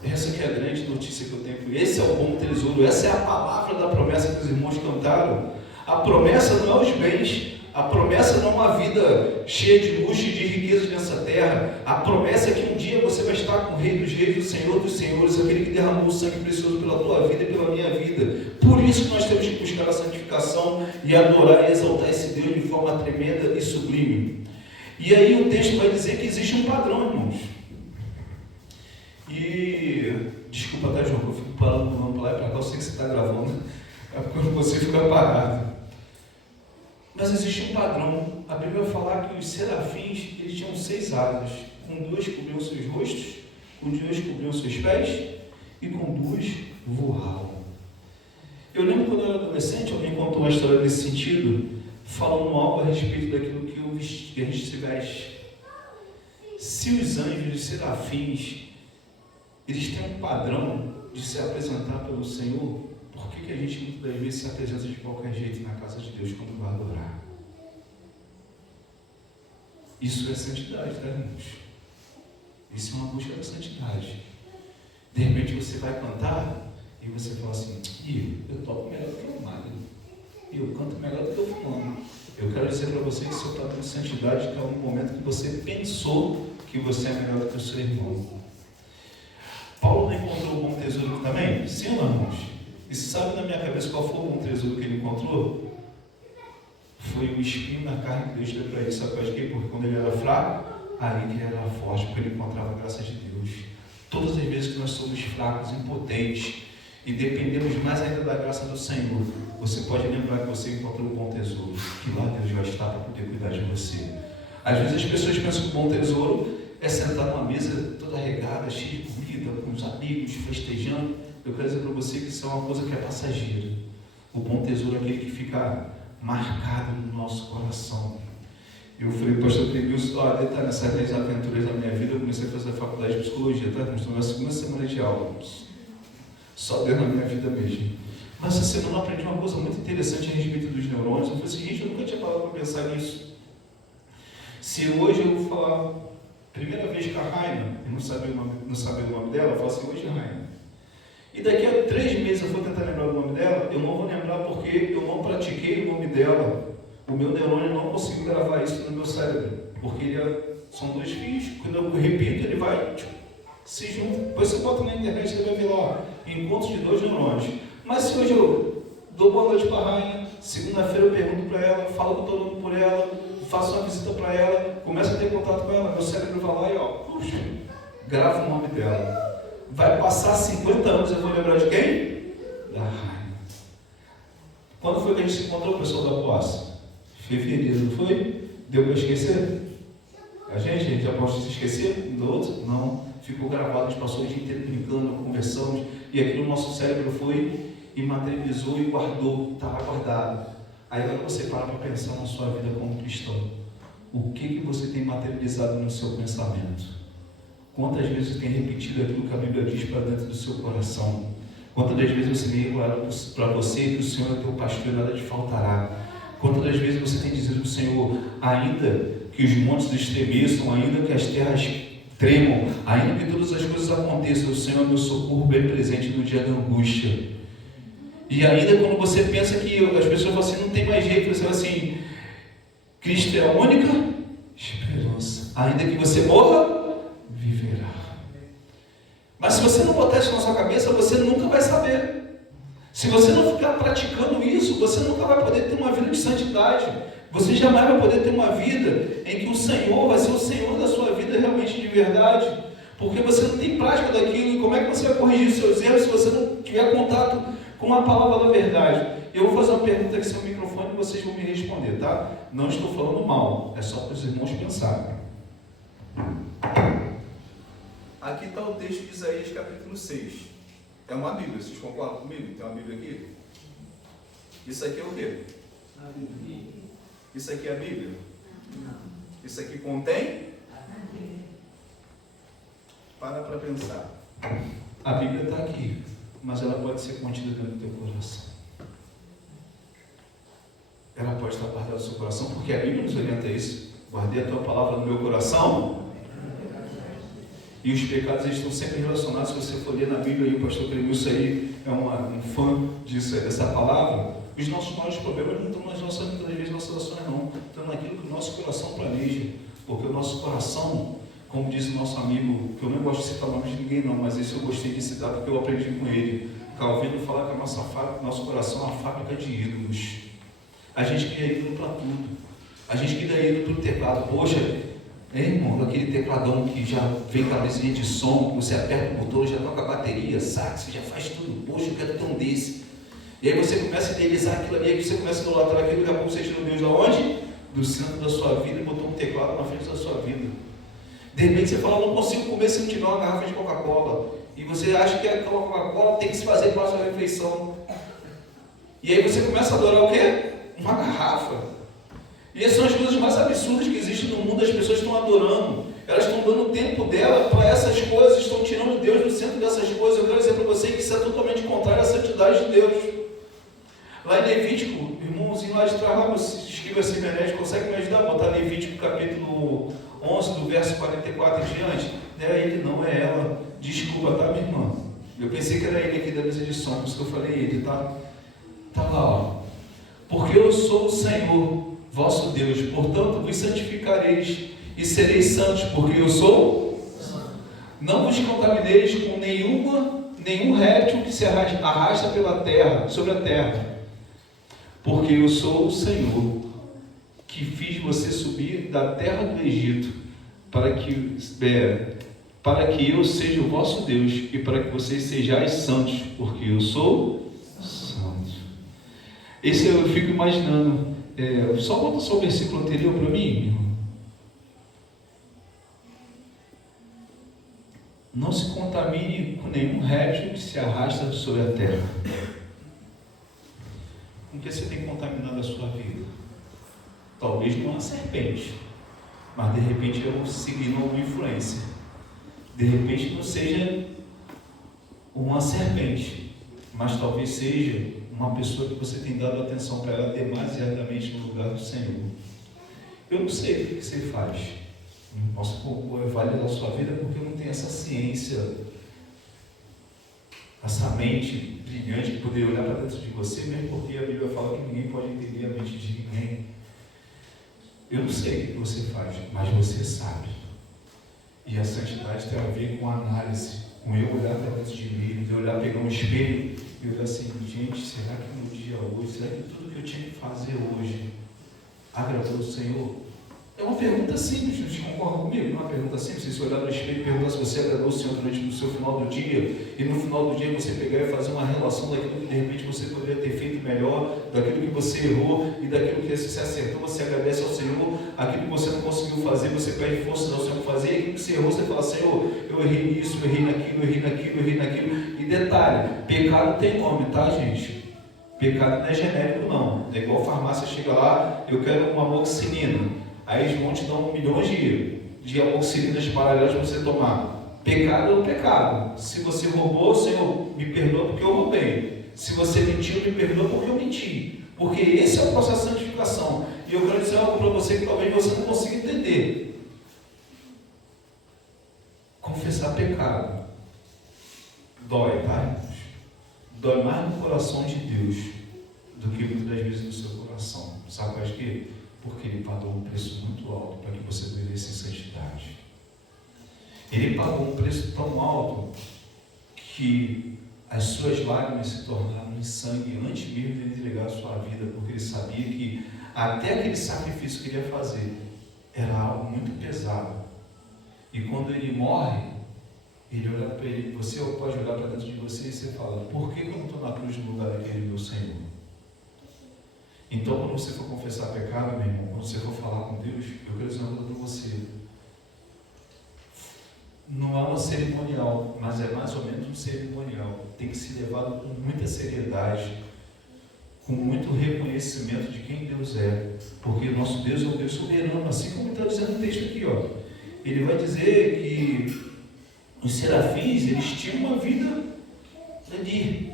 Essa que é a grande notícia que eu tenho. Esse é o bom tesouro, essa é a palavra da promessa que os irmãos cantaram. A promessa não é os bens, a promessa não é uma vida cheia de luxo e de riqueza nessa terra. A promessa é que um dia você vai estar com o Rei dos Reis, o Senhor dos Senhores, aquele que derramou o sangue precioso pela tua vida e pela minha vida. Por isso que nós temos que buscar a santificação e adorar e exaltar esse Deus de forma tremenda e sublime. E aí o texto vai dizer que existe um padrão, irmãos. E desculpa, tá, João, eu fico parando para lá e para cá, eu sei que você está gravando, é porque você fica parado. Mas existe um padrão. A Bíblia vai falar que os serafins, eles tinham 6 asas. Com 2 cobriam seus rostos, com 2 cobriam seus pés e com 2 voavam. Eu lembro quando eu era adolescente, alguém contou uma história nesse sentido, falando algo a respeito daquilo que a gente se veste. Se os anjos, os serafins, eles têm um padrão de se apresentar pelo Senhor, por que a gente muitas das vezes se apresenta de qualquer jeito na casa de Deus quando vai adorar? Isso é santidade, tá, irmãos? Isso é uma busca da santidade. De repente você vai cantar e você fala assim: eu toco melhor do que o Mário, eu canto melhor do que o fulano. Eu quero dizer para você que seu padrão de santidade está no momento que você pensou que você é melhor do que o seu irmão. Paulo não encontrou o bom tesouro também? Sim ou não, irmãos? E você sabe na minha cabeça qual foi o bom tesouro que ele encontrou? Foi o espinho na carne que Deus deu para ele. Sabe por quê? Porque quando ele era fraco, aí que ele era forte, porque ele encontrava a graça de Deus. Todas as vezes que nós somos fracos, impotentes e dependemos mais ainda da graça do Senhor, você pode lembrar que você encontrou um bom tesouro, que lá Deus vai estar para poder cuidar de você. Às vezes as pessoas pensam que o bom tesouro é sentar numa mesa toda regada, cheia de comida, com os amigos, festejando. Eu quero dizer para você que isso é uma coisa que é passageira. O bom tesouro é aquele que fica marcado no nosso coração. Eu falei: pastor Clemilson, tá nessas 10 aventuras da minha vida, eu comecei a fazer a faculdade de psicologia, tá? Estou na 2ª semana de aula. Só dentro da minha vida mesmo. Mas essa semana eu aprendi uma coisa muito interessante a respeito dos neurônios. Eu falei assim: gente, eu nunca tinha parado para pensar nisso. Se hoje eu vou falar Primeira vez que a Raina, eu não sabia o nome dela, eu falo assim, hoje Raina. E daqui a 3 meses eu vou tentar lembrar o nome dela, eu não vou lembrar porque eu não pratiquei o nome dela. O meu neurônio não conseguiu gravar isso no meu cérebro, porque são 2 fios, quando eu repito, ele vai se junta. Depois você bota na internet, você vai ver lá, encontros de 2 neurônios. Mas se hoje eu dou boa noite para a Rainha, segunda-feira eu pergunto para ela, falo com todo mundo por ela, faço uma visita para ela, começo a ter contato com ela, meu cérebro vai lá e puxa, grava o nome dela. Vai passar 50 anos, eu vou lembrar de quem? Da Rainha. Quando foi que a gente se encontrou, pessoal da posse? Fevereiro, não foi? Deu para esquecer? A gente já pode se esquecer um do outro? Não. Ficou gravado, a gente passou o dia inteiro brincando, conversamos, e aquilo no nosso cérebro foi e materializou e guardou, estava guardado. Aí agora você para pensar na sua vida como cristão. O que você tem materializado no seu pensamento? Quantas vezes você tem repetido aquilo que a Bíblia diz para dentro do seu coração? Quantas das vezes você tem declarado para você que o Senhor é teu pastor e nada te faltará? Quantas das vezes você tem dizido para o Senhor, ainda que os montes estremeçam, ainda que as terras tremam, ainda que todas as coisas aconteçam, o Senhor é meu socorro bem presente no dia da angústia. E ainda quando você pensa que as pessoas falam assim, não tem mais jeito, você fala assim, Cristo é a única esperança. Ainda que você morra, viverá. Mas se você não botar isso na sua cabeça, você nunca vai saber. Se você não ficar praticando isso, você nunca vai poder ter uma vida de santidade. Você jamais vai poder ter uma vida em que o Senhor vai ser o Senhor da sua vida realmente de verdade. Porque você não tem prática daquilo. E como é que você vai corrigir os seus erros se você não tiver contato com a palavra da verdade? Eu vou fazer uma pergunta aqui no microfone e vocês vão me responder, tá? Não estou falando mal, é só para os irmãos pensarem. Aqui está o texto de Isaías capítulo 6. É uma Bíblia, vocês concordam comigo? Tem uma Bíblia aqui? Isso aqui é o quê? A Bíblia. Isso aqui é a Bíblia? Não. Isso aqui contém? Para pensar. A Bíblia está aqui, mas ela pode ser contida dentro do teu coração. Ela pode estar guardada no seu coração, porque a Bíblia nos orienta a isso. Guardei a tua palavra no meu coração. E os pecados eles estão sempre relacionados. Se você for ler na Bíblia, e o pastor Clemilson aí é um fã disso, dessa palavra, os nossos maiores problemas não estão nas nossas ações, não. Estão naquilo que o nosso coração planeja. Porque o nosso coração, como diz o nosso amigo, que eu não gosto de citar o nome de ninguém não, mas esse eu gostei de citar porque eu aprendi com ele, Calvino, falar que nosso coração é uma fábrica de ídolos. A gente cria ídolo para tudo. A gente cria ídolo para o teclado. Poxa, irmão, aquele tecladão que já vem com a mesinha de som, que você aperta o botão, já toca a bateria, sax, já faz tudo. Poxa, eu quero ter um desse. E aí você começa a idealizar aquilo ali, aí você começa a idolatrar aquilo, daqui a pouco você tirou Deus de onde? Do centro da sua vida e botou um teclado na frente da sua vida. De repente você fala, não consigo comer se não tiver uma garrafa de Coca-Cola. E você acha que aquela Coca-Cola tem que se fazer para a sua refeição. E aí você começa a adorar o quê? Uma garrafa. E essas são as coisas mais absurdas que existem no mundo. As pessoas estão adorando, elas estão dando o tempo dela para essas coisas, estão tirando Deus do centro dessas coisas. Eu quero dizer para você que isso é totalmente contrário à santidade de Deus. Lá em Levítico, irmãozinho lá de trás, lá, escreva assim, Menezes, consegue me ajudar a botar Levítico capítulo 11, do verso 44 em diante? Não é ele, não é ela. Desculpa, tá, minha irmã? Eu pensei que era ele aqui da mesa de som, por isso que eu falei ele, tá? Tá lá, ó. Porque eu sou o Senhor, vosso Deus, portanto vos santificareis e sereis santos, porque eu sou. Não vos contamineis com nenhum réptil que se arrasta pela terra, sobre a terra, porque eu sou o Senhor, que fiz você subir da terra do Egito, para que eu seja o vosso Deus, e para que vocês sejais santos, porque eu sou santo. Esse eu fico imaginando. Só bota só o versículo anterior para mim, meu irmão. Não se contamine com nenhum réptil que se arrasta sobre a terra. Com que você tem contaminado a sua vida? Talvez não uma serpente, mas de repente eu seguindo alguma influência. De repente não seja uma serpente, mas talvez seja uma pessoa que você tem dado atenção para ela demasiadamente no lugar do Senhor. Eu não sei o que você faz, Não posso validar a sua vida porque eu não tenho essa ciência, essa mente brilhante de poder olhar para dentro de você, mesmo porque a Bíblia fala que ninguém pode entender a mente de ninguém. Eu não sei o que você faz, mas você sabe. E a santidade tem a ver com a análise, com eu olhar para dentro de mim, de olhar, pegar um espelho e olhar assim, gente, será que no dia hoje, será que tudo que eu tinha que fazer hoje agradou o Senhor? É uma pergunta simples, vocês concordam comigo? Não é uma pergunta simples, você olhar no espelho e perguntar se você agradou o Senhor durante o seu final do dia, e no final do dia você pegar e fazer uma relação daquilo que de repente você poderia ter feito melhor, daquilo que você errou e daquilo que você acertou, você agradece ao Senhor, aquilo que você não conseguiu fazer, você pede forças ao Senhor fazer, e aquilo que você errou, você fala, Senhor, eu errei nisso, eu errei naquilo, eu errei naquilo, eu errei naquilo. E detalhe, pecado tem nome, tá, gente? Pecado não é genérico, não. É igual farmácia, chega lá, eu quero uma amoxicilina. Aí eles vão te dar milhões de amoxicilinas paralelas para você tomar. Pecado é um pecado. Se você roubou, Senhor, me perdoa porque eu roubei. Se você mentiu, me perdoa porque eu menti. Porque esse é o processo de santificação. E eu quero dizer algo para você que talvez você não consiga entender. Confessar pecado dói, tá, irmãos? Dói mais no coração de Deus do que muitas das vezes no seu coração. Sabe por quê? Porque Ele pagou um preço muito alto para que você vivesse em santidade. Ele pagou um preço tão alto que as suas lágrimas se tornaram em sangue antes mesmo de Ele entregar a sua vida, porque Ele sabia que até aquele sacrifício que Ele ia fazer era algo muito pesado. E quando Ele morre, Ele olha para Ele, você pode olhar para dentro de você e você fala, por que eu não estou na cruz no lugar daquele meu Senhor? Então, quando você for confessar pecado, meu irmão, quando você for falar com Deus, eu quero dizer uma coisa para você. Não é uma cerimonial, mas é mais ou menos um cerimonial. Tem que ser levado com muita seriedade, com muito reconhecimento de quem Deus é. Porque o nosso Deus é um Deus soberano, assim como está dizendo no texto aqui, ó. Ele vai dizer que os serafins, eles tinham uma vida ali,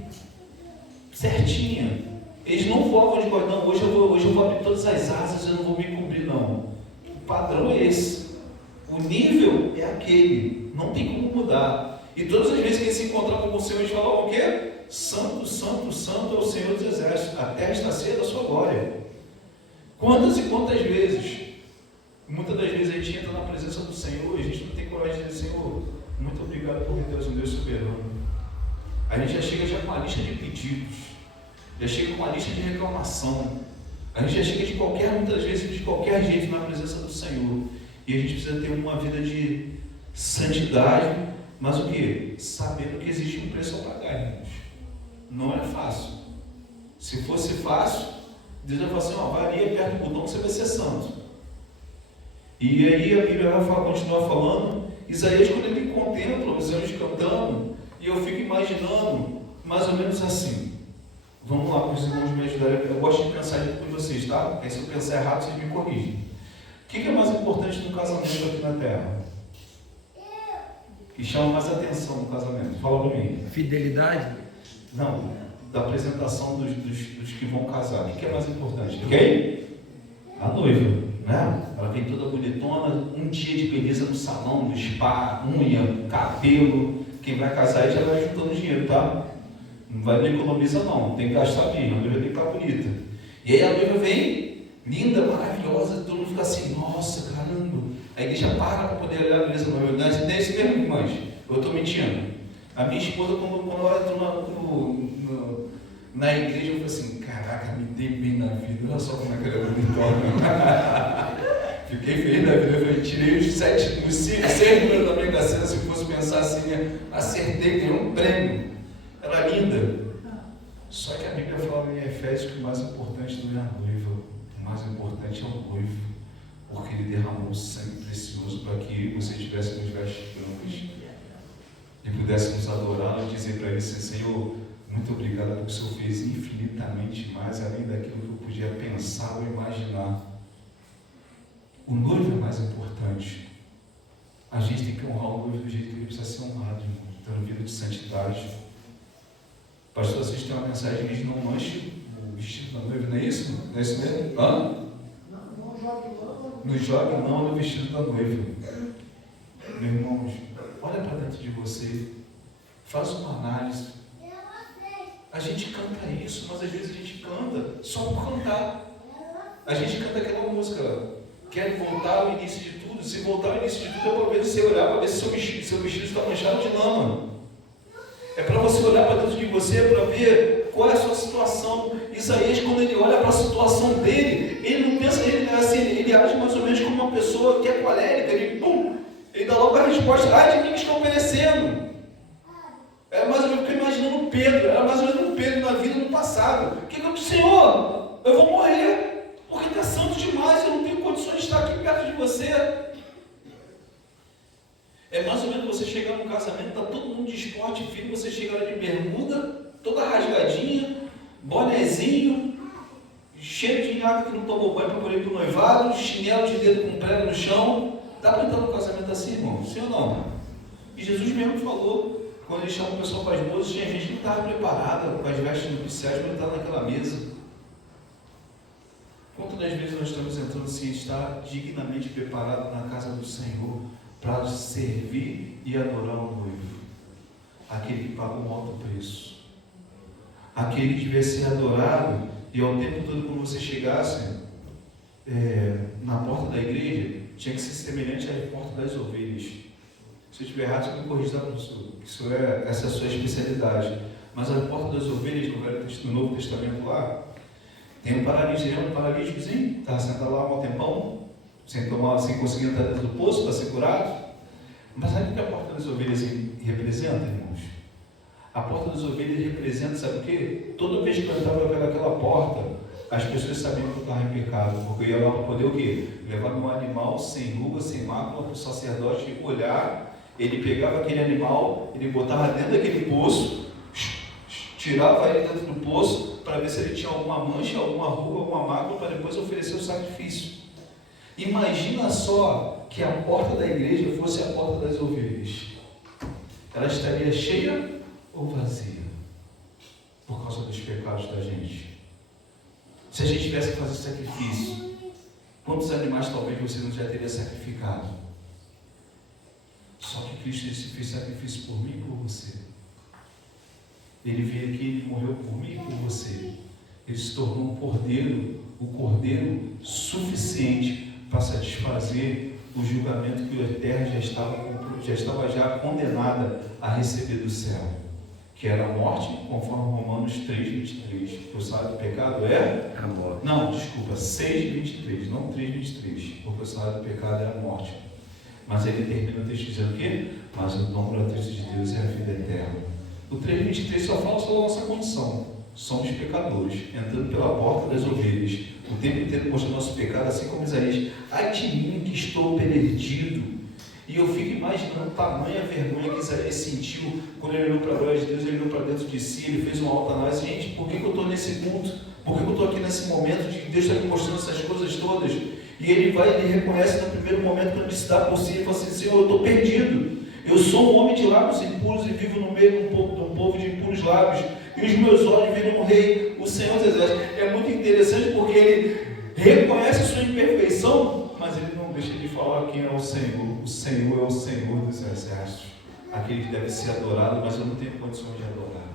certinha. Eles não voavam de cordão, hoje eu vou abrir todas as asas, eu não vou me cobrir, não. O padrão é esse. O nível é aquele. Não tem como mudar. E todas as vezes que eles se encontravam com o Senhor, eles falavam o quê? Santo, santo, santo é o Senhor dos Exércitos. A terra está cheia da sua glória. Quantas e quantas vezes? Muitas das vezes a gente entra na presença do Senhor e a gente não tem coragem de dizer, Senhor, muito obrigado porque Deus é um Deus soberano. A gente já chega com uma lista de pedidos. Já chega com uma lista de reclamação. A gente já chega muitas vezes, de qualquer jeito na presença do Senhor. E a gente precisa ter uma vida de santidade, mas o que? Sabendo que existe um preço a pagar, irmãos. Não é fácil. Se fosse fácil, Deus vai falar assim, ó, vai ali, aperta o botão que você vai ser santo. E aí a Bíblia vai continuar falando, Isaías, quando ele contempla os anjos cantando, e eu fico imaginando, mais ou menos assim. Vamos lá, para os irmãos me ajudarem. Eu gosto de pensar junto com vocês, tá? Aí se eu pensar errado, vocês me corrigem. O que é mais importante no casamento aqui na Terra? O que chama mais atenção no casamento? Fala para mim. Fidelidade? Não, da apresentação dos que vão casar. O que é mais importante? Quem? A noiva, né? Ela vem toda bonitona, um dia de beleza no salão, no spa, unha, cabelo. Quem vai casar aí já vai juntando dinheiro, tá? Não vai nem economizar não, tem que gastar bem, a noiva tem que estar bonita. E aí a noiva vem, linda, maravilhosa, todo mundo fica assim, nossa, caramba. A igreja para poder olhar a beleza da noiva. Não é esse mesmo, irmãs? Eu estou mentindo. A minha esposa, quando ela entrou na igreja, eu falei assim, caraca, me dei bem na vida, olha só como é que ela é bonitona. Fiquei feliz da vida, eu tirei os 6 números da Mega Sena, se fosse pensar assim, acertei, ganhei um prêmio. Era linda. Só que a Bíblia fala em Efésios que o mais importante não é a noiva, o mais importante é o noivo, porque ele derramou sangue precioso para que eu e você tivéssemos vestes brancas e pudéssemos adorá-lo e dizer para ele assim, Senhor, muito obrigado porque o Senhor fez infinitamente mais além daquilo que eu podia pensar ou imaginar. O noivo é mais importante. A gente tem que honrar o noivo do jeito que ele precisa ser honrado, irmão, tendo vida de santidade. Pastor, vocês têm uma mensagem que diz não manche o vestido da noiva, não é isso? Não é isso mesmo? Hã? Não jogue lama Não joga não no vestido da noiva. Meus irmãos, olha para dentro de você. Faz uma análise. A gente canta isso, mas às vezes a gente canta só por cantar. A gente canta aquela música, quer voltar ao início de tudo. Se voltar ao início de tudo é para ver você olhar, para ver se seu vestido está manchado de lama. É para você olhar para dentro de você, para ver qual é a sua situação. Isaías, quando ele olha para a situação dele, ele não pensa, ele age mais ou menos como uma pessoa que é colérica, ele dá logo a resposta, ai de mim que estou perecendo. Era mais ou menos, eu fico imaginando Pedro, era mais ou menos Pedro na vida no passado. O que eu disse, Senhor, eu vou morrer, porque está santo demais, eu não tenho condições de estar aqui perto de você. É mais ou menos você chegar num casamento, está todo mundo de esporte fino, você chega lá de bermuda, toda rasgadinha, bonezinho, cheio de nhaca que não tomou banho para poder ir para o noivado, chinelo de dedo com prego no chão. Dá para entrar no casamento assim, irmão? Sim ou não? E Jesus mesmo falou, quando ele chamou o pessoal para as bodas, tinha gente que não estava preparada com as vestes nupciais para entrar naquela mesa. Quantas das vezes nós estamos entrando assim, estar dignamente preparado na casa do Senhor para servir e adorar o noivo, aquele que pagou um alto preço, aquele que devia ser adorado, e ao tempo todo quando você chegasse na porta da igreja, tinha que ser semelhante à porta das ovelhas. Se eu estiver errado, você me corrija, essa é a sua especialidade. Mas a porta das ovelhas no Novo Testamento lá, tem um paralíticozinho, estava sentado lá há um tempão, sem conseguir entrar dentro do poço para ser curado. Mas sabe o que a porta das ovelhas representa, irmãos? A porta das ovelhas representa, sabe o quê? Toda vez que eu entrava pelaquela porta, as pessoas sabiam que eu estava em pecado, porque eu ia lá para poder o quê? Levar meu animal sem ruga, sem mácula, para o sacerdote olhar. Ele pegava aquele animal, ele botava dentro daquele poço, tirava ele dentro do poço, para ver se ele tinha alguma mancha, alguma ruga, alguma mácula, para depois oferecer o sacrifício. Imagina só que a porta da igreja fosse a porta das ovelhas. Ela estaria cheia ou vazia? Por causa dos pecados da gente. Se a gente tivesse que fazer sacrifício, quantos animais talvez você não já teria sacrificado? Só que Cristo se fez sacrifício por mim e por você. Ele veio aqui, ele morreu por mim e por você. Ele se tornou o cordeiro suficiente para satisfazer o julgamento que a terra já estava condenada a receber do céu, que era a morte, conforme Romanos 3,23. Porque o salário do pecado é a morte. Não, desculpa, 6,23, não 3,23, porque o salário do pecado é a morte. Mas ele termina o texto dizendo o quê? Mas o dom gratuito de Deus é a vida eterna. O 3,23 só fala sobre a nossa condição. Somos pecadores, entrando pela porta das ovelhas, o tempo inteiro mostrando nosso pecado, assim como Isaías. Ai de mim que estou perdido. E eu fico imaginando tamanha vergonha que Isaías sentiu quando ele olhou para a glória de Deus, ele olhou para dentro de si, ele fez uma autoanálise. Gente, por que eu estou nesse culto? Por que eu estou aqui nesse momento de Deus está me mostrando essas coisas todas? E ele reconhece no primeiro momento, quando ele se dá por si, ele fala assim: Senhor, eu estou perdido. Eu sou um homem de lábios impuros e vivo no meio de um povo de impuros lábios. E os meus olhos viram um rei, o Senhor dos Exércitos. É muito interessante porque ele reconhece sua imperfeição, mas ele não deixa de falar quem é o Senhor. O Senhor é o Senhor dos Exércitos. Aquele que deve ser adorado, mas eu não tenho condições de adorar.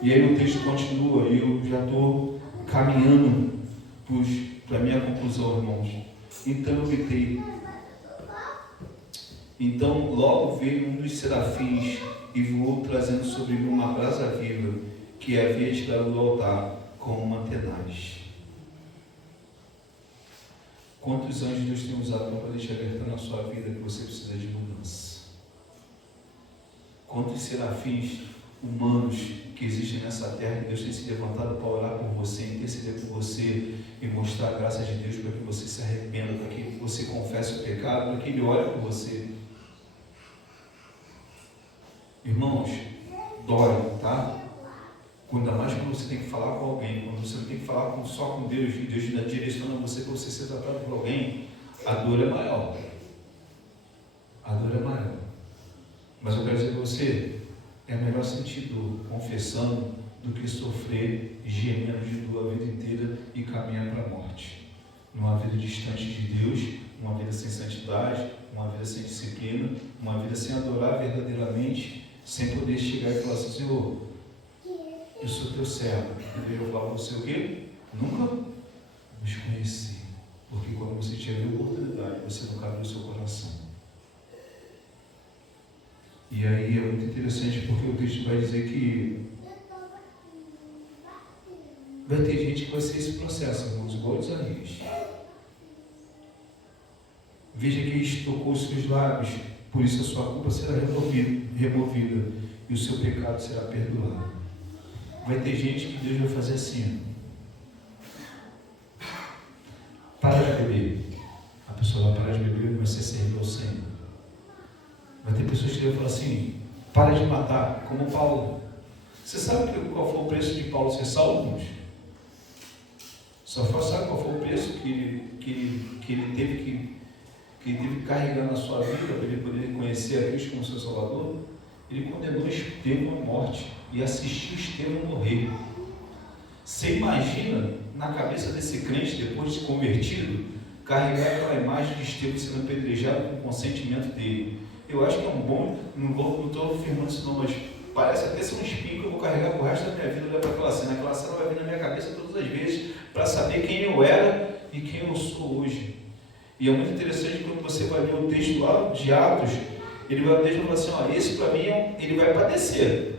E aí o texto continua, e eu já estou caminhando para a minha conclusão, irmãos. Então eu gritei. Então logo veio um dos serafins e voou trazendo sobre mim uma brasa viva que havia tirado do altar com uma tenaz. Quantos anjos Deus tem usado para poder te alertar na sua vida que você precisa de mudança? Quantos serafins humanos que existem nessa terra, Deus tem se levantado para orar por você, interceder por você e mostrar a graça de Deus para que você se arrependa, para que você confesse o pecado, para que Ele ore por você. Irmãos, dói, tá? Ainda mais quando você tem que falar com alguém, quando você não tem que falar só com Deus, e Deus direciona você para você ser tratado por alguém, a dor é maior. A dor é maior. Mas eu quero dizer para você, é melhor sentir dor confessando do que sofrer gemendo de dor a vida inteira e caminhar para a morte. numa vida distante de Deus, uma vida sem santidade, uma vida sem disciplina, uma vida sem adorar verdadeiramente, sem poder chegar e falar assim: Senhor, eu sou teu servo. Eu falar para você o quê? Nunca nos conheci. Porque quando você tiver a oportunidade, você não abre o seu coração. E aí é muito interessante, porque o texto vai dizer que vai ter gente que vai ser esse processo, irmãos, igual os Isaías. Veja que ele tocou os seus lábios, por isso a sua culpa será removida e o seu pecado será perdoado. Vai ter gente que Deus vai fazer assim: para de beber. A pessoa vai parar de beber e vai ser servido ao Senhor. Vai ter pessoas que vão falar assim: para de matar, como Paulo. Você sabe qual foi o preço de Paulo ser salvo, irmãos? Só sabe qual foi o preço que ele teve que carregar na sua vida para ele poder conhecer a Cristo como seu Salvador? Ele condenou Estevão à morte e assistiu Estevão morrer. Você imagina na cabeça desse crente, depois de convertido, carregar aquela imagem de Estevão sendo apedrejado com o consentimento dele? Eu acho que é um bom, não estou afirmando isso não, mas parece até ser um espinho que eu vou carregar pro resto da minha vida, olhar para aquela cena. Aquela cena vai vir na minha cabeça todas as vezes, para saber quem eu era e quem eu sou hoje. E é muito interessante quando você vai ler o texto lá de Atos, ele vai deixar falar assim: ó, esse para mim, ele vai padecer.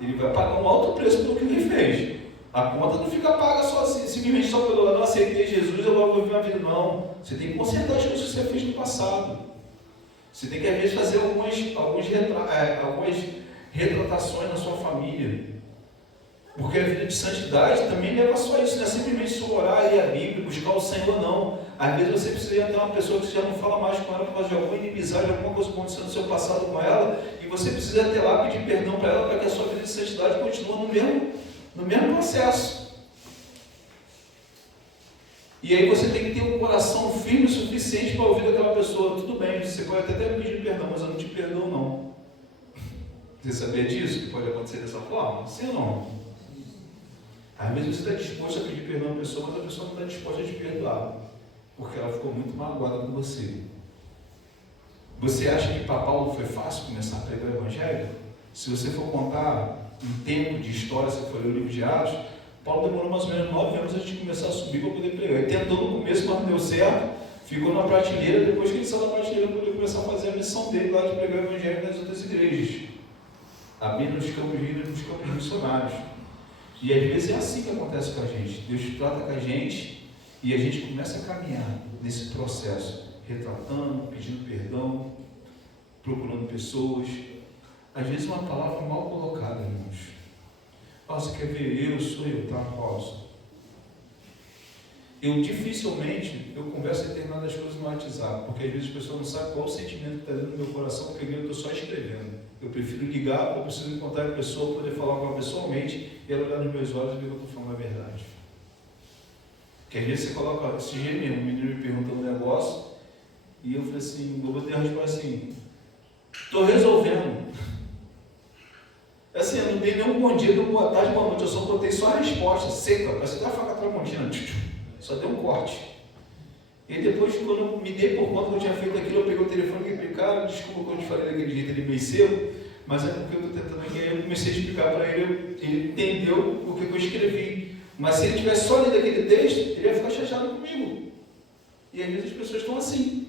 Ele vai pagar um alto preço pelo que ele fez. A conta não fica paga só assim, simplesmente só pelo não aceitei Jesus, eu vou viver uma vida. Não. Você tem que consertar as coisas que você fez no passado. Você tem que, às vezes, fazer algumas retratações na sua família. Porque a vida de santidade também leva só isso, não é simplesmente só orar, ler a Bíblia, buscar o Senhor, não. Às vezes você precisa entrar uma pessoa que você já não fala mais com ela por causa de alguma inimizade, alguma coisa que aconteceu no seu passado com ela, e você precisa até lá pedir perdão para ela, para que a sua vida de santidade continue no mesmo processo. E aí você tem que ter um coração firme o suficiente para ouvir daquela pessoa: tudo bem, você pode até me pedir perdão, mas eu não te perdoo não. Você sabia disso? Que pode acontecer dessa forma? Sim ou não? Às vezes você está disposto a pedir perdão à pessoa, mas a pessoa não está disposta a te perdoar, porque ela ficou muito magoada com você. Você acha que para Paulo foi fácil começar a pregar o Evangelho? Se você for contar um tempo de história, se for ler o livro de Atos, Paulo demorou mais ou menos 9 anos antes de começar a subir para poder pregar. Ele tentou no começo, mas não deu certo, ficou na prateleira. Depois que ele saiu da prateleira, ele poder começar a fazer a missão dele lá de pregar o Evangelho nas outras igrejas, abrindo os campos de vida nos campos missionários. E às vezes é assim que acontece com a gente. Deus trata com a gente e a gente começa a caminhar nesse processo, retratando, pedindo perdão, procurando pessoas. Às vezes uma palavra mal colocada, irmãos. Você quer ver? Sou eu, tá, Paulo? Eu dificilmente converso determinadas coisas no WhatsApp, porque às vezes as pessoas não sabem qual o sentimento que está dentro do meu coração, porque eu estou só escrevendo. Eu prefiro ligar, eu preciso encontrar a pessoa, poder falar com ela pessoalmente, e ela olhar nos meus olhos e ver que eu estou falando a verdade. Porque às vezes você coloca, esse dia mesmo, o menino me perguntou um negócio, e eu falei assim, eu vou ter a resposta assim: estou resolvendo. Assim, eu não dei nenhum bom dia, nenhum boa tarde, boa noite, eu só botei só a resposta seca, parece até a faca tramontina, só deu um corte. E depois, quando eu me dei por conta que eu tinha feito aquilo, eu peguei o telefone e falei: cara, desculpa quando eu te falei daquele jeito, ele meio cedo, mas é porque eu estou tentando aqui. Aí eu comecei a explicar para ele, ele entendeu o que eu escrevi. Mas se ele tivesse só lido aquele texto, ele ia ficar chateado comigo. E às vezes as pessoas estão assim.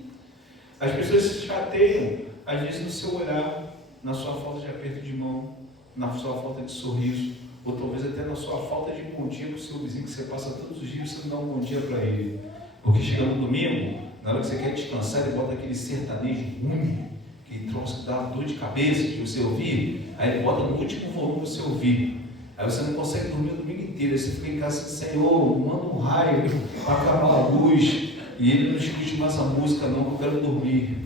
As pessoas se chateiam, às vezes no seu olhar, na sua falta de aperto de mão, na sua falta de sorriso, ou talvez até na sua falta de bom dia para o seu vizinho, que você passa todos os dias, você não dá um bom dia para ele. Porque chega no domingo, na hora que você quer descansar, ele bota aquele sertanejo ruim, que dá dor de cabeça de você ouvir, aí ele bota no último volume para você ouvir. Aí você não consegue dormir o domingo inteiro, aí você fica em casa assim: Senhor, manda um raio para acabar a luz, e ele não escute mais a música não, que eu quero dormir.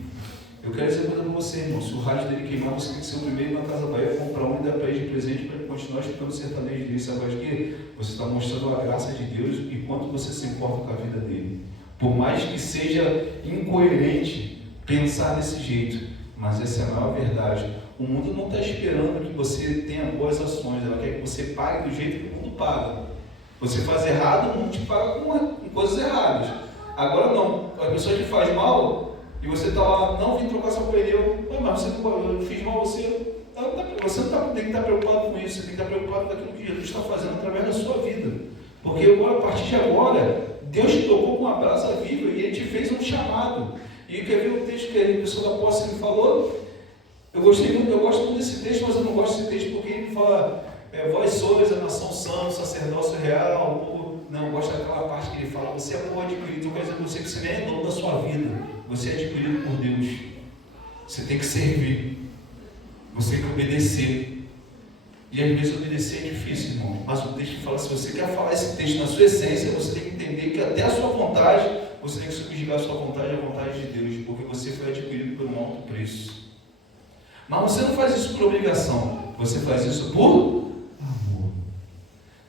Eu quero dizer uma coisa para você, irmão: se o rádio dele queimar, você tem que ser o primeiro na Casa Bahia, comprar um e dar para ele de presente para ele continuar escutando o sertanejo dele. Sabe de quê? Você está mostrando a graça de Deus e quanto você se importa com a vida dele. Por mais que seja incoerente pensar desse jeito, mas essa é a maior verdade. O mundo não está esperando que você tenha boas ações, ela quer que você pague do jeito que o mundo paga. Você faz errado, o mundo te paga com coisas erradas. Agora não, a pessoa que faz mal, e você está lá, não, vim trocar seu pneu, mas você não, eu fiz mal, você não tem que estar preocupado com isso, você tem que estar preocupado com aquilo que Jesus está fazendo através da sua vida. Porque agora, a partir de agora, Deus te tocou com uma brasa viva e Ele te fez um chamado. E quer ver o texto que a pessoa da posse me falou? Eu gosto muito desse texto, mas eu não gosto desse texto porque ele fala, vós sois a nação santa, sacerdócio real. Não, eu gosto daquela parte que ele fala, você é povo adquirido. Eu quero dizer para você que você nem é dono da sua vida, você é adquirido por Deus. Você tem que servir, você tem que obedecer. E às vezes obedecer é difícil, irmão. Mas o texto fala, se você quer falar esse texto na sua essência, você tem que entender que até a sua vontade, você tem que subjugar a sua vontade à vontade de Deus, porque você foi adquirido por um alto preço. Mas você não faz isso por obrigação, você faz isso por amor.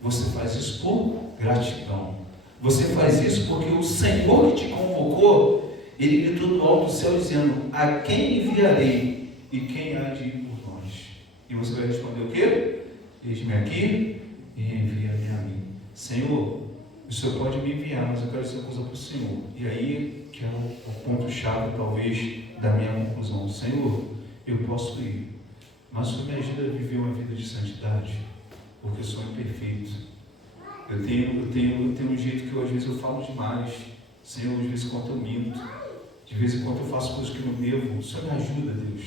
Você faz isso por gratidão. Você faz isso porque o Senhor que te convocou, Ele gritou do alto do céu dizendo, a quem enviarei e quem há de ir por nós? E você vai responder o quê? Eis-me aqui e envia-me a mim. Senhor, o Senhor pode me enviar, mas eu quero dizer uma coisa para o Senhor. E aí que é o ponto-chave, talvez, da minha conclusão. Senhor, eu posso ir, mas o Senhor me ajuda a viver uma vida de santidade, porque eu sou imperfeito. Eu tenho um jeito que às vezes eu falo demais. Senhor, de vez em quando eu minto, de vez em quando eu faço coisas que não devo. O Senhor me ajuda, Deus.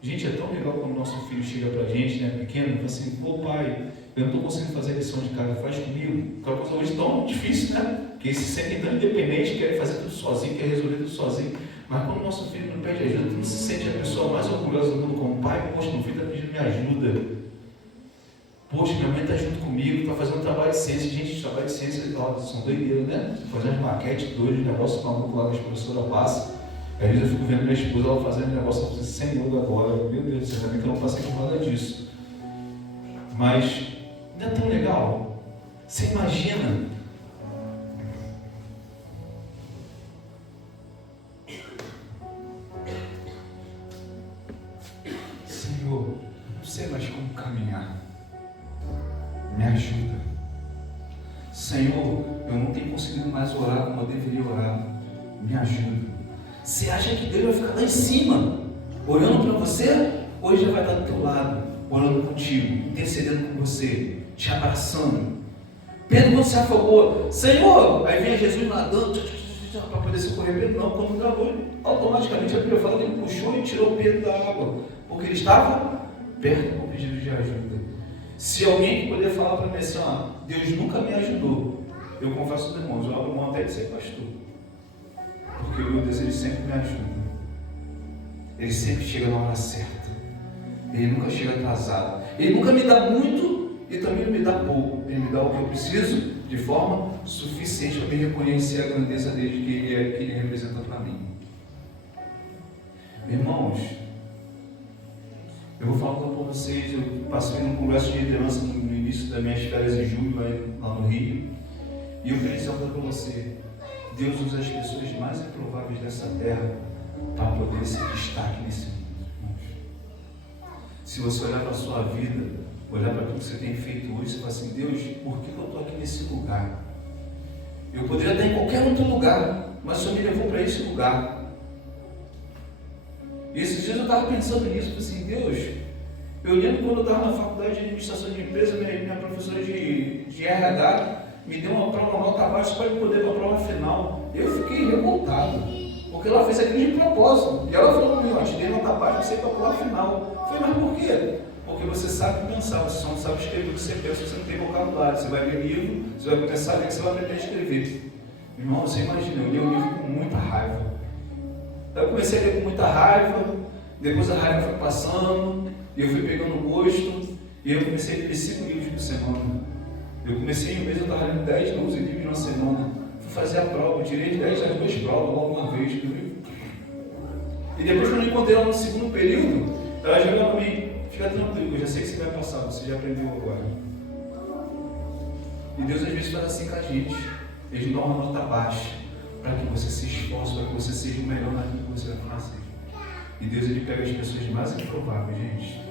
Gente, é tão legal quando o nosso filho chega pra gente, né, pequeno, e fala assim, pô pai, eu não estou conseguindo fazer a lição de casa, faz comigo. Aquela coisa hoje tão difícil, né? Porque eles se sentem tão independentes, querem fazer tudo sozinho, querem resolver tudo sozinho. Mas quando o nosso filho não pede ajuda, tu não se sente a pessoa mais orgulhosa do mundo como pai, poxa, meu filho está pedindo minha ajuda. Poxa, minha mãe está junto comigo, está fazendo um trabalho de ciência. Gente, trabalho de ciência, são doideiros, né? Fazendo as maquetes doidas, negócio maluco lá que as professoras passam. Às vezes eu fico vendo minha esposa, ela fazendo negócio, ela fazendo Senhor agora. Meu Deus do céu, também que eu não passei por nada disso. Mas não é tão legal? Você imagina? Senhor, não sei mais como caminhar. Me ajuda. Senhor, eu não tenho conseguido mais orar como eu deveria orar. Me ajuda. Você acha que Deus vai ficar lá em cima, olhando para você? Ou Ele já vai estar do teu lado, orando contigo, intercedendo com você, te abraçando. Pedro, quando se afogou, Senhor, aí vem Jesus nadando para poder socorrer Pedro. Não, quando travou, automaticamente a Bíblia fala que ele puxou e tirou Pedro da água, porque ele estava perto com o pedido de ajuda. Se alguém poder falar para mim assim, Deus nunca me ajudou, eu confesso aos irmãos, eu abro mão até de ser pastor, porque o meu Deus, Ele sempre me ajuda, Ele sempre chega na hora certa, Ele nunca chega atrasado, Ele nunca me dá muito e também não me dá pouco, Ele me dá o que eu preciso de forma suficiente para me reconhecer a grandeza dele que Ele representa para mim. Irmãos, eu vou falar para vocês, eu passei num congresso de liderança no início das minhas férias em julho, lá no Rio, e eu queria dizer uma coisa para você. Deus usa as pessoas mais improváveis dessa terra para poder ser destaque nesse mundo. Se você olhar para a sua vida, olhar para tudo que você tem feito hoje, você fala assim, Deus, por que eu estou aqui nesse lugar? Eu poderia estar em qualquer outro lugar, mas o Senhor me levou para esse lugar. E esses dias eu estava pensando nisso, assim, Deus, eu lembro quando eu estava na faculdade de administração de empresa, minha professora de RH me deu uma prova nota baixa para eu poder ir para a prova final. Eu fiquei revoltado, porque ela fez aquilo de propósito. E ela falou para mim, te dei nota baixa para você ir para a prova final. Eu falei, mas por quê? Porque você sabe pensar, você só não sabe escrever o que você pensa, você não tem vocabulário. Você vai ler livro, você vai começar a ler, você vai aprender a escrever. Irmão, você imagina, eu li o livro com muita raiva. Eu comecei a ler com muita raiva, depois a raiva foi passando, e eu fui pegando gosto, e eu comecei a ler 5 livros por semana. Eu comecei em um mês, eu estava lendo 10, 12 livros na semana. Fui fazer a prova, eu tirei de 10 das 2 provas logo uma vez. E depois, quando eu encontrei ela no segundo período, ela já falou para mim, fica tranquilo, eu já sei que você vai passar, você já aprendeu agora. E Deus às vezes faz assim com a gente. Ele dá uma nota baixa, para que você se esforce, para que você seja o melhor naquilo que você vai fazer. E Deus, Ele pega as pessoas mais improváveis, gente.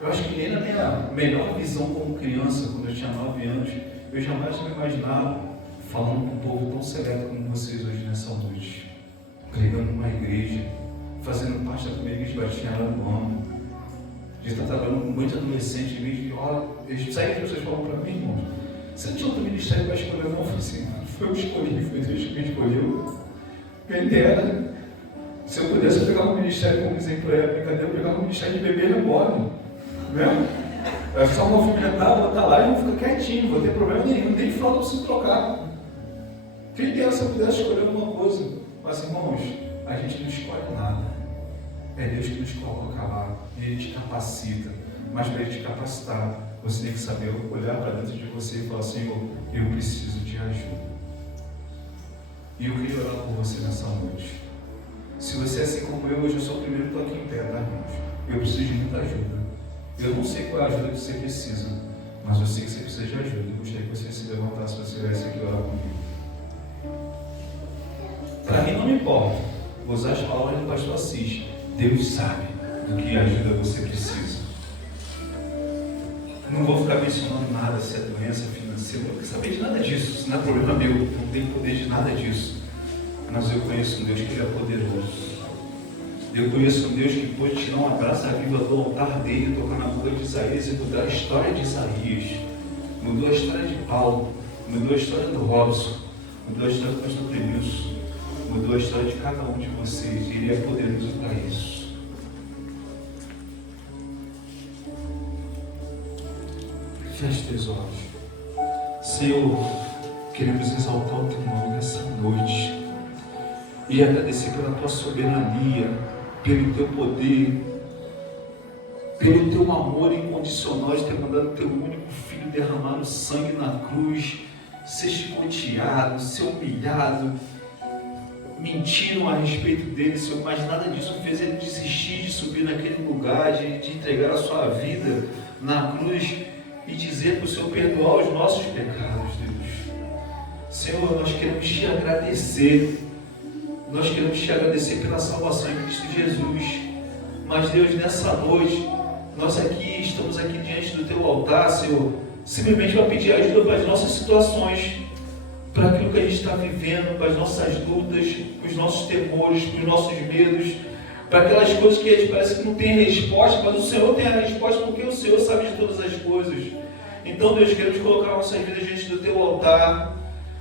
Eu acho que nem na minha melhor visão como criança, quando eu tinha 9 anos, eu jamais me imaginava falando com um povo tão seleto como vocês hoje nessa noite, pregando numa igreja, fazendo parte da primeira igreja batistina do ano, de estar trabalhando com muito adolescente, em vez de, olha, sabe o que vocês falam para mim, irmão? Você não tinha outro ministério para escolher, não? Eu falei assim, foi eu que escolhi, foi Deus que me escolheu. Quem dera, se eu pudesse, eu pegava um ministério, como dizem por aí, brincadeira, eu pegava um ministério de bebê reborn, né? É só uma movimentada, ela está lá e não fica quietinho, não vou ter problema nenhum, nem fralda eu preciso trocar. Quem dera se eu pudesse escolher alguma coisa. Mas, irmãos, a gente não escolhe nada. É Deus que nos coloca lá, Ele te capacita, mas para Ele te capacitar, você tem que saber olhar para dentro de você e falar, Senhor, eu preciso de ajuda. E eu queria orar por você nessa noite. Se você é assim como eu, hoje eu sou o primeiro que estou aqui em pé, tá, irmãos? Eu preciso de muita ajuda. Eu não sei qual é a ajuda que você precisa, mas eu sei que você precisa de ajuda. Eu gostaria que você se levantasse para você viesse aqui orar comigo. Para mim não me importa, vou usar as palavras do pastor Assis. Deus sabe do que ajuda você precisa. Não vou ficar mencionando nada, se é doença financeira, não quero saber de nada disso, isso não é problema meu, não tenho poder de nada disso. Mas eu conheço um Deus que é poderoso. Eu conheço um Deus que pode tirar uma brasa viva do altar dele, tocar na boca de Isaías e mudar a história de Isaías. Mudou a história de Paulo, mudou a história do Robson, mudou a história do pastor Denilson, mudou a história de cada um de vocês, e Ele é poderoso para isso. Feche teus olhos. Senhor, queremos exaltar o Teu nome nessa noite e agradecer pela Tua soberania, pelo Teu poder, pelo Teu amor incondicional de ter mandado o Teu único Filho derramar o sangue na cruz, ser chicoteado, ser humilhado. Mentiram a respeito dele, Senhor, mas nada disso fez ele desistir de subir naquele lugar, de entregar a sua vida na cruz e dizer para o Senhor perdoar os nossos pecados, Deus. Senhor, nós queremos te agradecer, pela salvação em Cristo Jesus. Mas, Deus, nessa noite, nós estamos aqui diante do Teu altar, Senhor, simplesmente para pedir ajuda para as nossas situações, para aquilo que a gente está vivendo, para as nossas lutas, para os nossos temores, para os nossos medos, para aquelas coisas que a gente parece que não tem resposta, mas o Senhor tem a resposta porque o Senhor sabe de todas as coisas. Então, Deus, queremos colocar nossas vidas diante do Teu altar,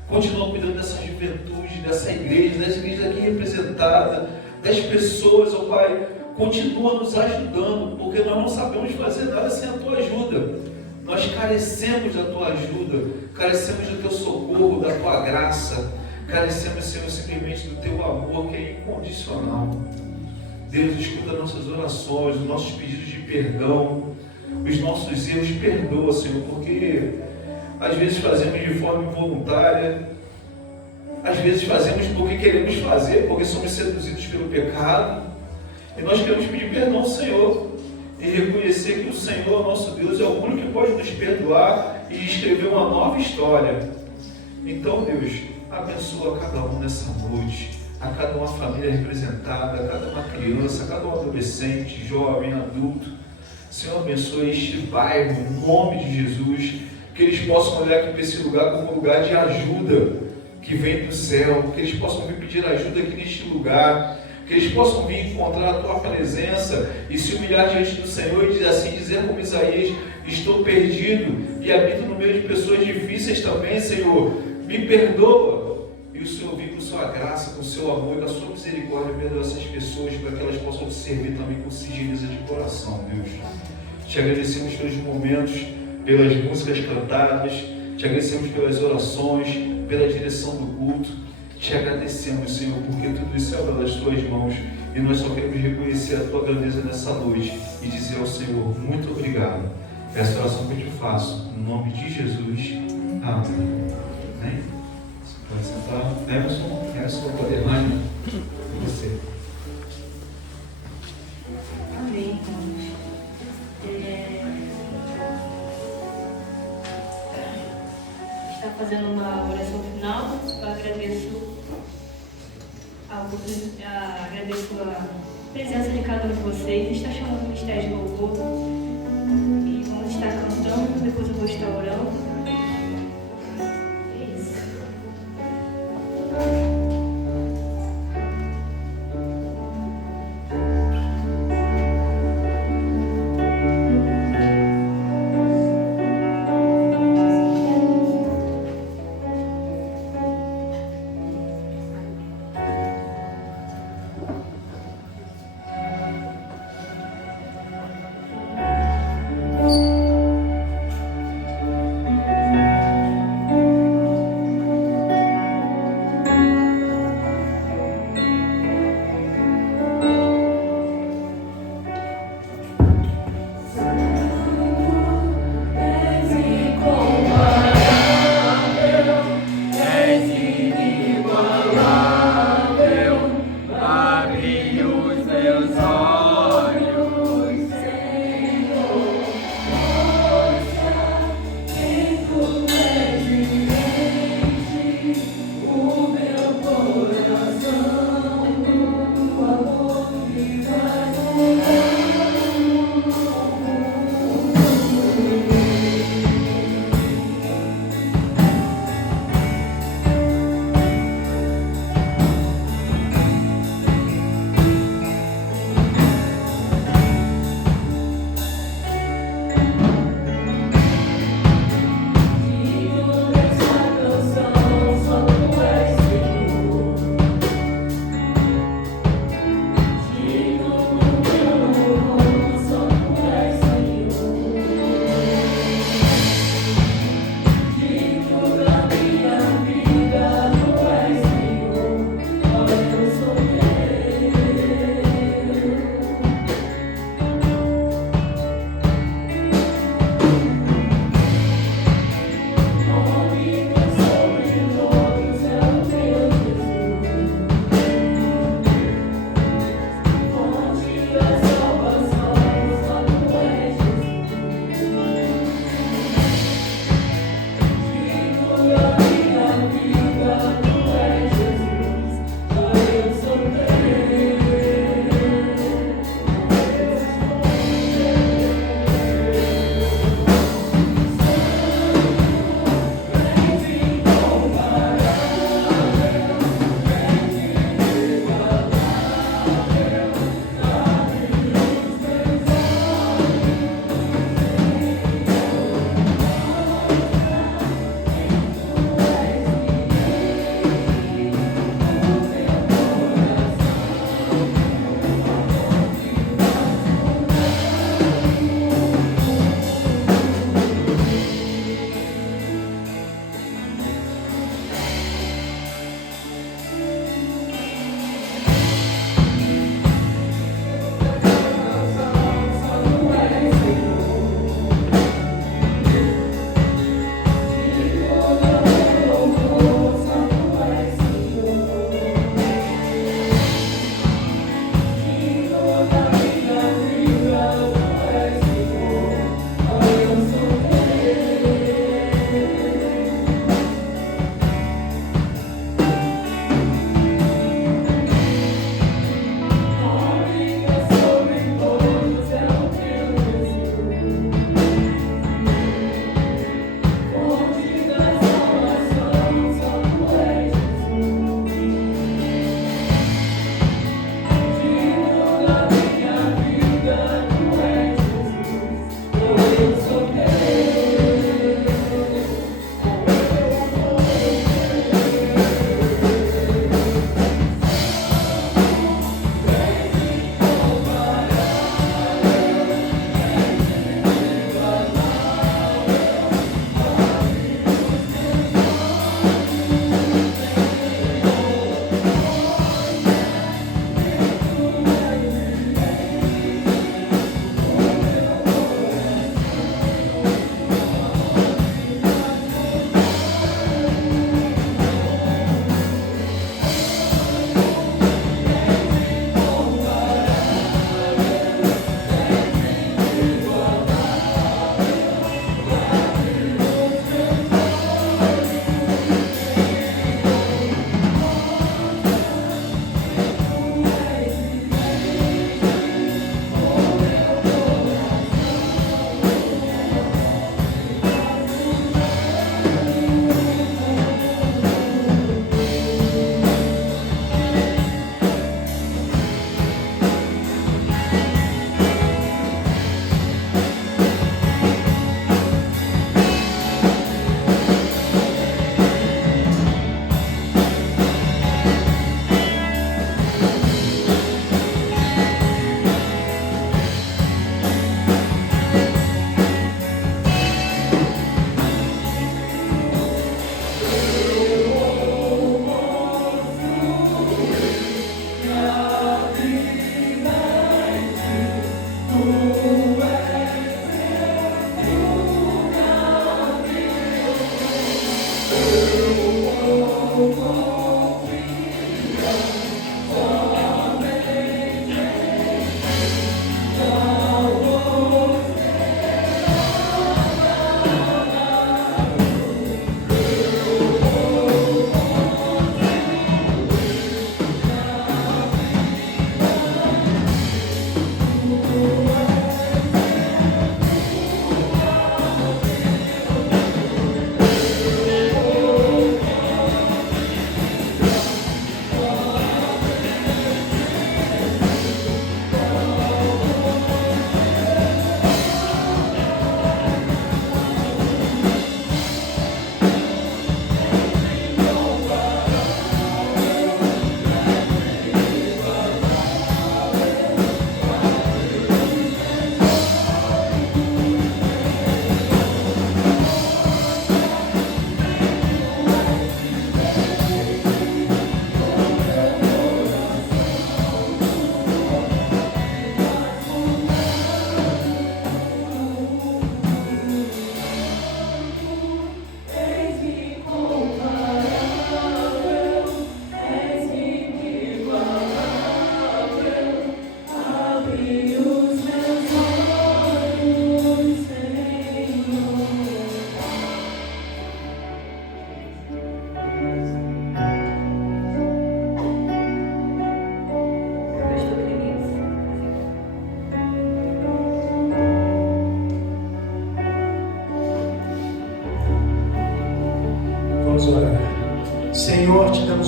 continua cuidando dessa juventude, dessa igreja aqui representada, das pessoas, ó Pai, continua nos ajudando, porque nós não sabemos fazer nada sem a Tua ajuda. Nós carecemos da Tua ajuda, carecemos do Teu socorro, da Tua graça, carecemos, Senhor, simplesmente do Teu amor, que é incondicional. Deus, escuta nossas orações, os nossos pedidos de perdão, os nossos erros, perdoa, Senhor, porque às vezes fazemos de forma involuntária, às vezes fazemos porque queremos fazer, porque somos seduzidos pelo pecado, e nós queremos pedir perdão ao Senhor, e reconhecer que o Senhor, nosso Deus, é o único que pode nos perdoar e escrever uma nova história. Então, Deus, abençoa cada um nessa noite, a cada uma família representada, a cada uma criança, a cada um adolescente, jovem, adulto. Senhor, abençoa este bairro, em nome de Jesus, que eles possam olhar aqui para esse lugar como um lugar de ajuda que vem do céu, que eles possam vir pedir ajuda aqui neste lugar, que eles possam vir encontrar a Tua presença e se humilhar diante do Senhor e dizer como Isaías, estou perdido e habito no meio de pessoas difíceis também, Senhor, me perdoa. E o Senhor vem com Sua graça, com o Seu amor e com a Sua misericórdia, perdoa essas pessoas para que elas possam te servir também com singeleza de coração, Deus. Te agradecemos pelos momentos, pelas músicas cantadas, te agradecemos pelas orações, pela direção do culto. Te agradecemos, Senhor, porque tudo isso é obra das Tuas mãos e nós só queremos reconhecer a Tua grandeza nessa noite e dizer ao Senhor, muito obrigado. Essa oração que eu te faço, no nome de Jesus. Amém. Amém? Você pode sentar. Emerson, Poderlândia, e você. Amém, irmãos. Está fazendo uma oração final. Eu agradeço a presença de cada um de vocês. Está chamando o Ministério de Louvor E vamos estar cantando, depois eu vou estar orando. É isso.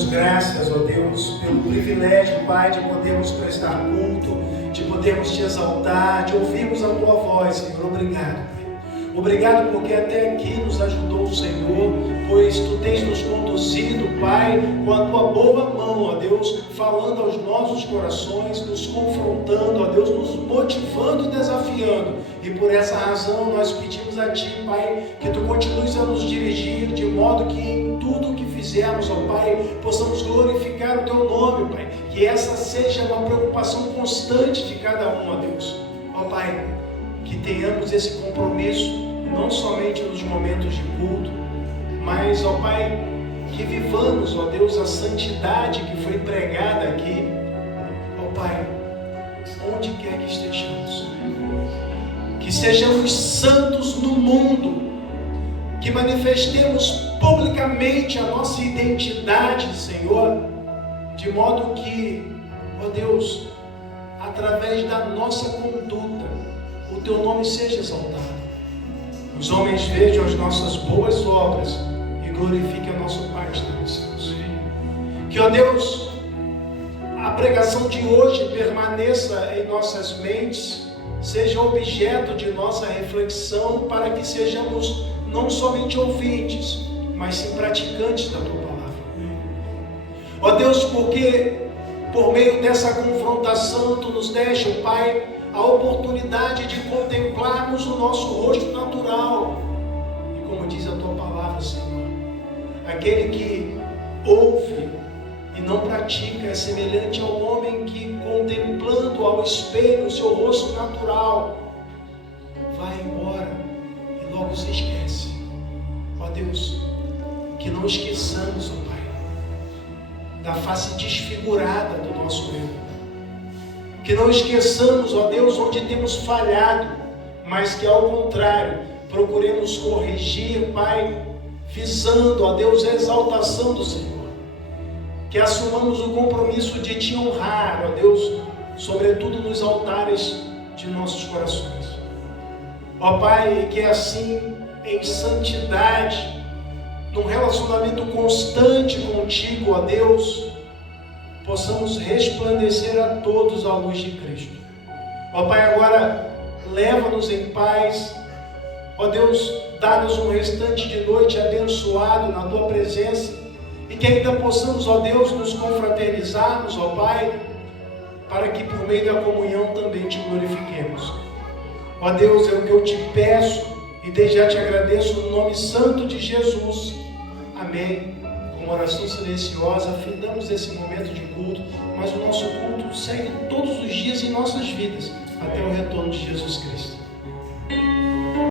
graças, ó Deus, pelo privilégio, Pai, de podermos prestar culto, de podermos te exaltar, de ouvirmos a tua voz, Senhor. Obrigado, Pai. Obrigado porque até aqui nos ajudou o Senhor, pois Tu tens nos conduzido, Pai, com a Tua boa mão, ó Deus, falando aos nossos corações, nos confrontando, ó Deus, nos motivando e desafiando. E por essa razão nós pedimos a Ti, Pai, que Tu continues a nos dirigir, de modo que em tudo o que fizermos, ó Pai, possamos glorificar o Teu nome, Pai. Que essa seja uma preocupação constante de cada um, ó Deus. Ó Pai, que tenhamos esse compromisso, não somente nos momentos de culto, mas, ó Pai, que vivamos, ó Deus, a santidade que foi pregada aqui, ó Pai, onde quer que estejamos. Que sejamos santos no mundo, que manifestemos publicamente a nossa identidade, Senhor, de modo que, ó Deus, através da nossa conduta, o Teu nome seja exaltado. Os homens vejam as nossas boas obras e glorifiquem a nosso Pai que está nos céus. Que, ó Deus, a pregação de hoje permaneça em nossas mentes, seja objeto de nossa reflexão, para que sejamos não somente ouvintes, mas sim praticantes da Tua palavra. Ó Deus, porque por meio dessa confrontação Tu nos deixa, Pai, a oportunidade de contemplarmos o nosso rosto natural. E como diz a Tua palavra, Senhor, aquele que ouve e não pratica é semelhante ao homem que, contemplando ao espelho o seu rosto natural, vai embora e logo se esquece. Ó Deus, que não esqueçamos, ó Pai, da face desfigurada do nosso eu. Que não esqueçamos, ó Deus, onde temos falhado, mas que ao contrário, procuremos corrigir, Pai, visando, ó Deus, a exaltação do Senhor. Que assumamos o compromisso de Te honrar, ó Deus, sobretudo nos altares de nossos corações. Ó Pai, que assim, em santidade, num relacionamento constante contigo, ó Deus, possamos resplandecer a todos a luz de Cristo. Ó Pai, agora leva-nos em paz. Ó Deus, dá-nos um restante de noite abençoado na Tua presença, e que ainda possamos, ó Deus, nos confraternizarmos, ó Pai, para que por meio da comunhão também Te glorifiquemos. Ó Deus, é o que eu Te peço e desde já Te agradeço no nome santo de Jesus. Amém. Com oração silenciosa, findamos esse momento de culto, mas o nosso culto segue todos os dias em nossas vidas, até o retorno de Jesus Cristo.